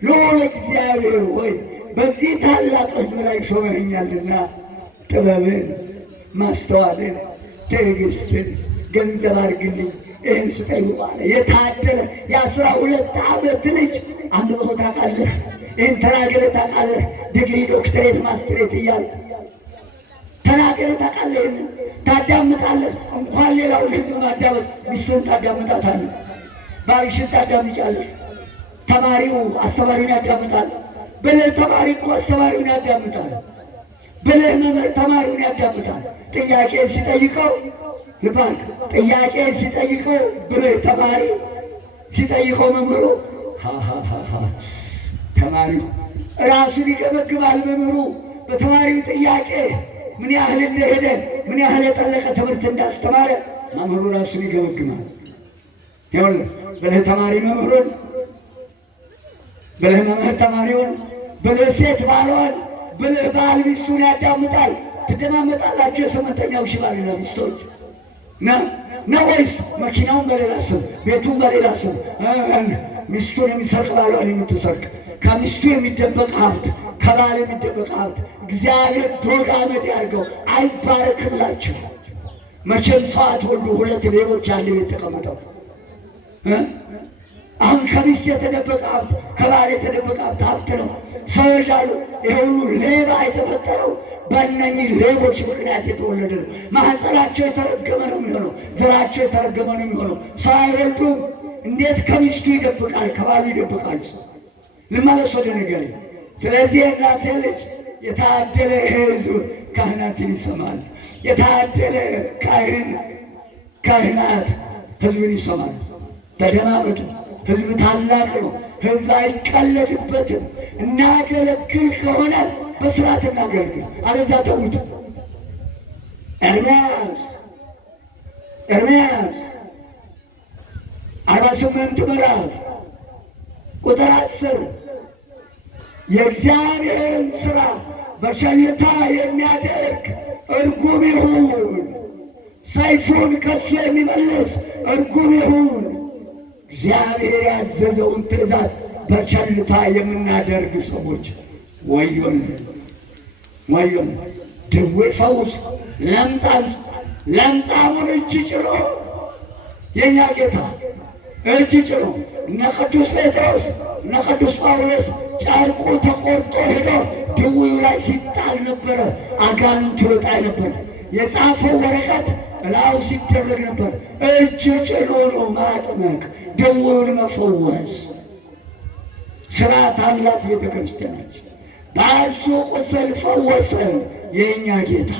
ልዑል እግዚአብሔር ሆይ በዚህ ታላቅ ህዝብ ላይ ሾመኸኛልና ጥበብን፣ ማስተዋልን፣ ትዕግስትን ገንዘብ አድርግልኝ፣ ይህን ስጠኝ ባለ የታደለ የ12 ዓመት ልጅ አንድ በሆ ታውቃለህ? ይህን ተናገረህ ታውቃለህ? ዲግሪ ዶክተሬት ማስትሬት እያለ ተናገረህ ታውቃለህ? ይህንን ታዳምጣለህ? እንኳን ሌላውን ህዝብ ማዳመጥ ሚስትህን ታዳምጣታለህ፣ ባልሽን ታዳምጫለሽ። ተማሪው አስተማሪውን ያዳምጣል ብለህ ተማሪ እኮ አስተማሪውን ያዳምጣል ብለህ መምህር ተማሪውን ያዳምጣል። ጥያቄ ሲጠይቀው ልባርክ ጥያቄ ሲጠይቀው ብለህ ተማሪ ሲጠይቀው መምህሩ ተማሪው ራሱን ይገመግማል። መምህሩ በተማሪው ጥያቄ ምን ያህል እንደሄደ ምን ያህል የጠለቀ ትምህርት እንዳስተማረ መምህሩ ራሱን ይገመግማል። ይኸውልህ ብለህ ተማሪ መምህሩን፣ ብለህ መምህር ተማሪውን፣ ብለህ ሴት ባሏን፣ ብለህ ባል ሚስቱን ያዳምጣል። ትደማመጣላችሁ? የስምንተኛው ሺህ ባልና ሚስቶች ነው ወይስ መኪናውን በሌላ ስም ቤቱን በሌላ ስም ሚስቱን የሚሰርቅ ባሏን የምትሰርቅ ከሚስቱ የሚደበቅ ሀብት ከባል የሚደበቅ ሀብት እግዚአብሔር ዶግ አመድ ያድርገው፣ አይባረክላችሁ። መቼም ሰው አትወልዱ ሁለት ሌቦች አንድ ቤት ተቀምጠው። አሁን ከሚስት የተደበቀ ሀብት ከባል የተደበቀ ሀብት ነው። ሰው ይላሉ ይሄ ሁሉ ሌባ የተፈጠረው በእነኚህ ሌቦች ምክንያት የተወለደ ነው። ማህፀናቸው የተረገመ ነው የሚሆነው፣ ዘራቸው የተረገመ ነው የሚሆነው። ሰው አይወልዱም። እንዴት ከሚስቱ ይደብቃል? ከባሉ ይደብቃል። ሰው ልመለስ ወደ ነገሬ። ስለዚህ እናቴ ልጅ የታደለ ህዝብ ካህናትን ይሰማል። የታደለ ካህናት ህዝብን ይሰማል። ተደማመጡ። ህዝብ ታላቅ ነው። ህዝብ አይቀለድበትም። እናገለግል ከሆነ በስርዓት እናገልግል፣ አለዛ ተዉት። ኤርምያስ 48 ምዕራፍ ቁጥር 10 የእግዚአብሔርን ሥራ በቸልታ የሚያደርግ እርጉም ይሁን፣ ሰይፉን ከሱ የሚመልስ እርጉም ይሁን። እግዚአብሔር ያዘዘውን ትእዛዝ በቸልታ የምናደርግ ሰዎች ወዮልን፣ ወዮልን። ድዌ ፈውስ፣ ለምጻሙን እጅ ጭኖ የእኛ ጌታ እጅ ጭኖ እነ ቅዱስ ጴጥሮስ እነ ቅዱስ ጳውሎስ ጨርቁ ተቆርጦ ሄዶ ድዌው ላይ ሲጣል ነበረ። አጋንንት ይወጣ ነበር። የጻፈው ወረቀት እላው ሲደረግ ነበር። እጅ ጭኖ ነው ማጥመቅ፣ ድዌውን መፈወስ። ስርዓት አላት ቤተ ክርስቲያናችን። በእርሱ ቁስል ፈወሰን የእኛ ጌታ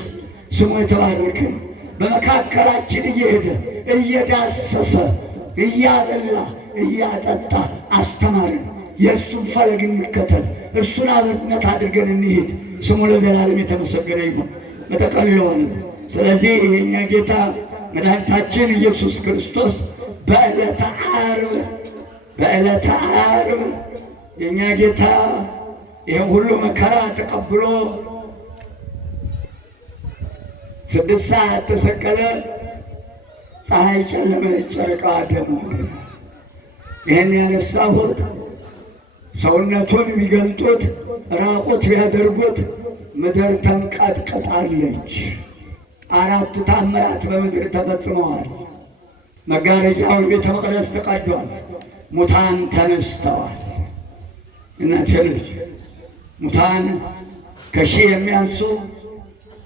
ስሙ የተባረከ ነው። በመካከላችን እየሄደ እየዳሰሰ እያበላ እያጠጣ አስተማረን። የእሱን ፈለግ እንከተል፣ እርሱን አብነት አድርገን እንሂድ። ስሙ ለዘላለም የተመሰገነ ይሁን። መጠቀልለዋለሁ። ስለዚህ የእኛ ጌታ መድኃኒታችን ኢየሱስ ክርስቶስ በዕለተ ዓርብ የእኛ ጌታ ይህም ሁሉ መከራ ተቀብሎ 6 ሰዓት ተሰቀለ። ፀሐይ ጨለመች፣ ጨረቃ ደም ሆነ። ይህን ያነሳሁት ሰውነቱን ቢገልጡት ራቁት ቢያደርጉት ምድር ተንቀጥቅጣለች። 4 ታምራት በምድር ተፈጽመዋል። መጋረጃው ቤተ መቅደስ ተቀዷል። ሙታን ተነስተዋል። እናቴ ልጅ ሙታን ከ1000 የሚያንሱ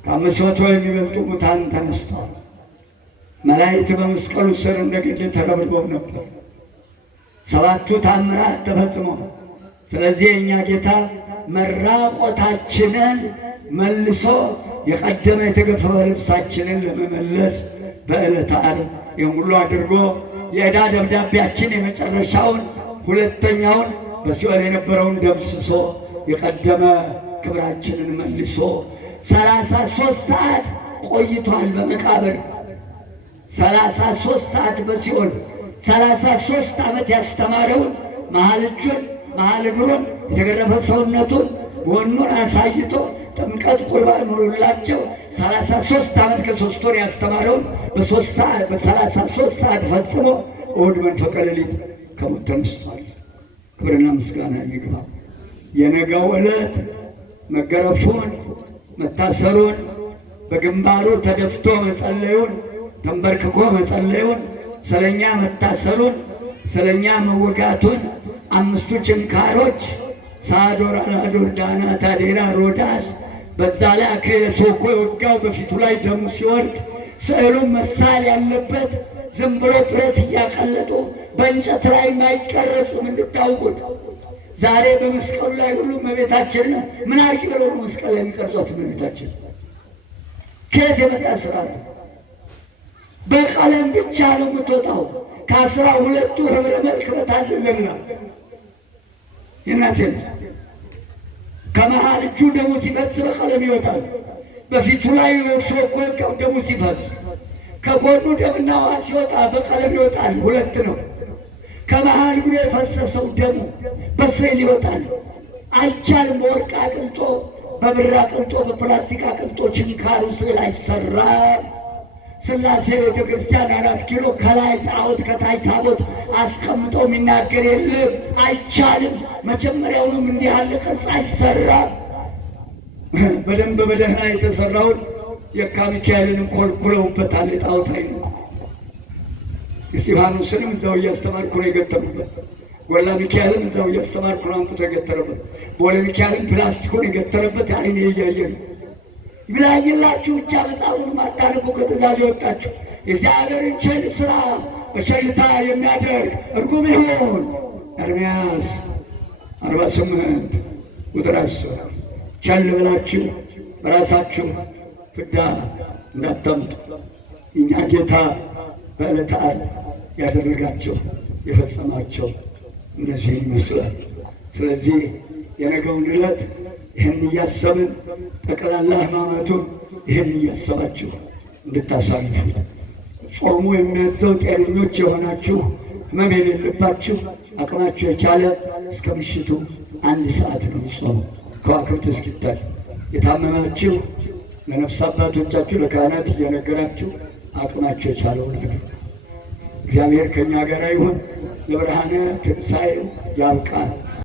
ከ500 የሚበልጡ ሙታን ተነስተዋል። መላእክት በመስቀሉ ስር እንደ ግል ተረብርበው ነበር። 7ቱ ታምራት ተፈጽመዋል። ስለዚህ የእኛ ጌታ መራቆታችንን መልሶ የቀደመ የተገፈፈ ልብሳችንን ለመመለስ በዕለተ ዓርብ ይህን ሁሉ አድርጎ የዕዳ ደብዳቤያችን የመጨረሻውን 2ኛውን በሲኦል የነበረውን ደምስሶ የቀደመ ክብራችንን መልሶ 33 ሰዓት ቆይቷል በመቃብር 33 ሰዓት በሲኦል 33 ዓመት ያስተማረውን መሃል እጁን መሃል እግሩን የተገረፈ ሰውነቱን ጎኑን አሳይቶ ጥምቀት ቁርባን ሆኖላቸው 33 ዓመት ከ3 ወር ያስተማረውን በ33 ሰዓት ፈጽሞ እሑድ መንፈቀ ሌሊት ከሞት ተነስቷል። ክብርና ምስጋና ይግባው። የነገው ዕለት መገረፉን መታሰሩን በግንባሩ ተደፍቶ መጸለዩን ተንበርክኮ መጸለዩን ስለኛ መታሰሩን ስለኛ መወጋቱን 5ቱ ችንካሮች ሳዶር፣ አላዶር፣ ዳናት፣ አዴራ፣ ሮዳስ በዛ ላይ አክሊለ ሦክ የወጋው በፊቱ ላይ ደሙ ሲወርድ ስዕሉን መሳል ያለበት ዝም ብሎ ብረት እያቀለጡ በእንጨት ላይ አይቀረጽም። እንድታውቁት ዛሬ በመስቀሉ ላይ ሁሉ እመቤታችን ምን አርጊ ብለው ነው መስቀል ላይ የሚቀርጿት? እመቤታችን ከየት የመጣ ስርዓት? በቀለም ብቻ ነው የምትወጣው። ከ12ቱ ህብረ መልክ በታዘዘላት የእናቴ ከመሃል እጁ ደሙ ሲፈስ በቀለም ይወጣል። በፊቱ ላይ ሾኮ ደሙ ሲፈስ ከጎኑ ደምና ውሃ ሲወጣ በቀለም ይወጣል። 2 ነው። ከመሃል እግሩ የፈሰሰው ደሙ በስዕል ይወጣል። አይቻልም። በወርቅ አቅልጦ በብር አቅልጦ በፕላስቲክ አቅልጦ ችንካሩ ስዕል አይሰራም። ሥላሴ ቤተ ክርስቲያን 4 ኪሎ ከላይ ጣዖት ከታይ ታቦት አስቀምጠው የሚናገር የለም። አይቻልም። መጀመሪያውንም እንዲህ ያለ ቅርጽ አይሰራም። በደንብ በደህና የተሰራውን የካ ሚካኤልንም ኮልኩለውበታል። የጣዖት አይነት እስጢፋኖስንም እዛው እያስተማርኩ ነው የገጠሙበት። ጎላ ሚካኤልን እዛው እያስተማርኩ ነው አንቁቶ የገተረበት። ቦሌ ሚካኤልን ፕላስቲኩን የገተረበት አይኔ እያየ ነው። ይብላኝላችሁ ብቻ መጽሐፉን ማታነቡ ከትእዛዝ የወጣችሁ የእግዚአብሔርን ቸል ሥራ በቸልታ የሚያደርግ እርጉም ይሁን። ኤርምያስ 48 ቁጥር 10 ቸል ብላችሁ በራሳችሁ ፍዳ እንዳታምጡ። እኛ ጌታ በዕለተ ዓርብ ያደረጋቸው የፈጸማቸው እነዚህ ይመስላል። ስለዚህ የነገውን ዕለት ይህን እያሰብን ጠቅላላ ሕማማቱን ይህን እያሰባችሁ እንድታሳልፉት ጾሙ የሚያዘው ጤነኞች የሆናችሁ ሕመም የሌለባችሁ አቅማችሁ የቻለ እስከ ምሽቱ 1 ሰዓት ነው ጾሙ ከዋክብት እስኪታይ። የታመማችሁ ለነፍስ አባቶቻችሁ ለካህናት እየነገራችሁ አቅማችሁ የቻለውን አድርጉ። እግዚአብሔር ከእኛ ጋር ይሁን። ለብርሃነ ትንሣኤው ያብቃል።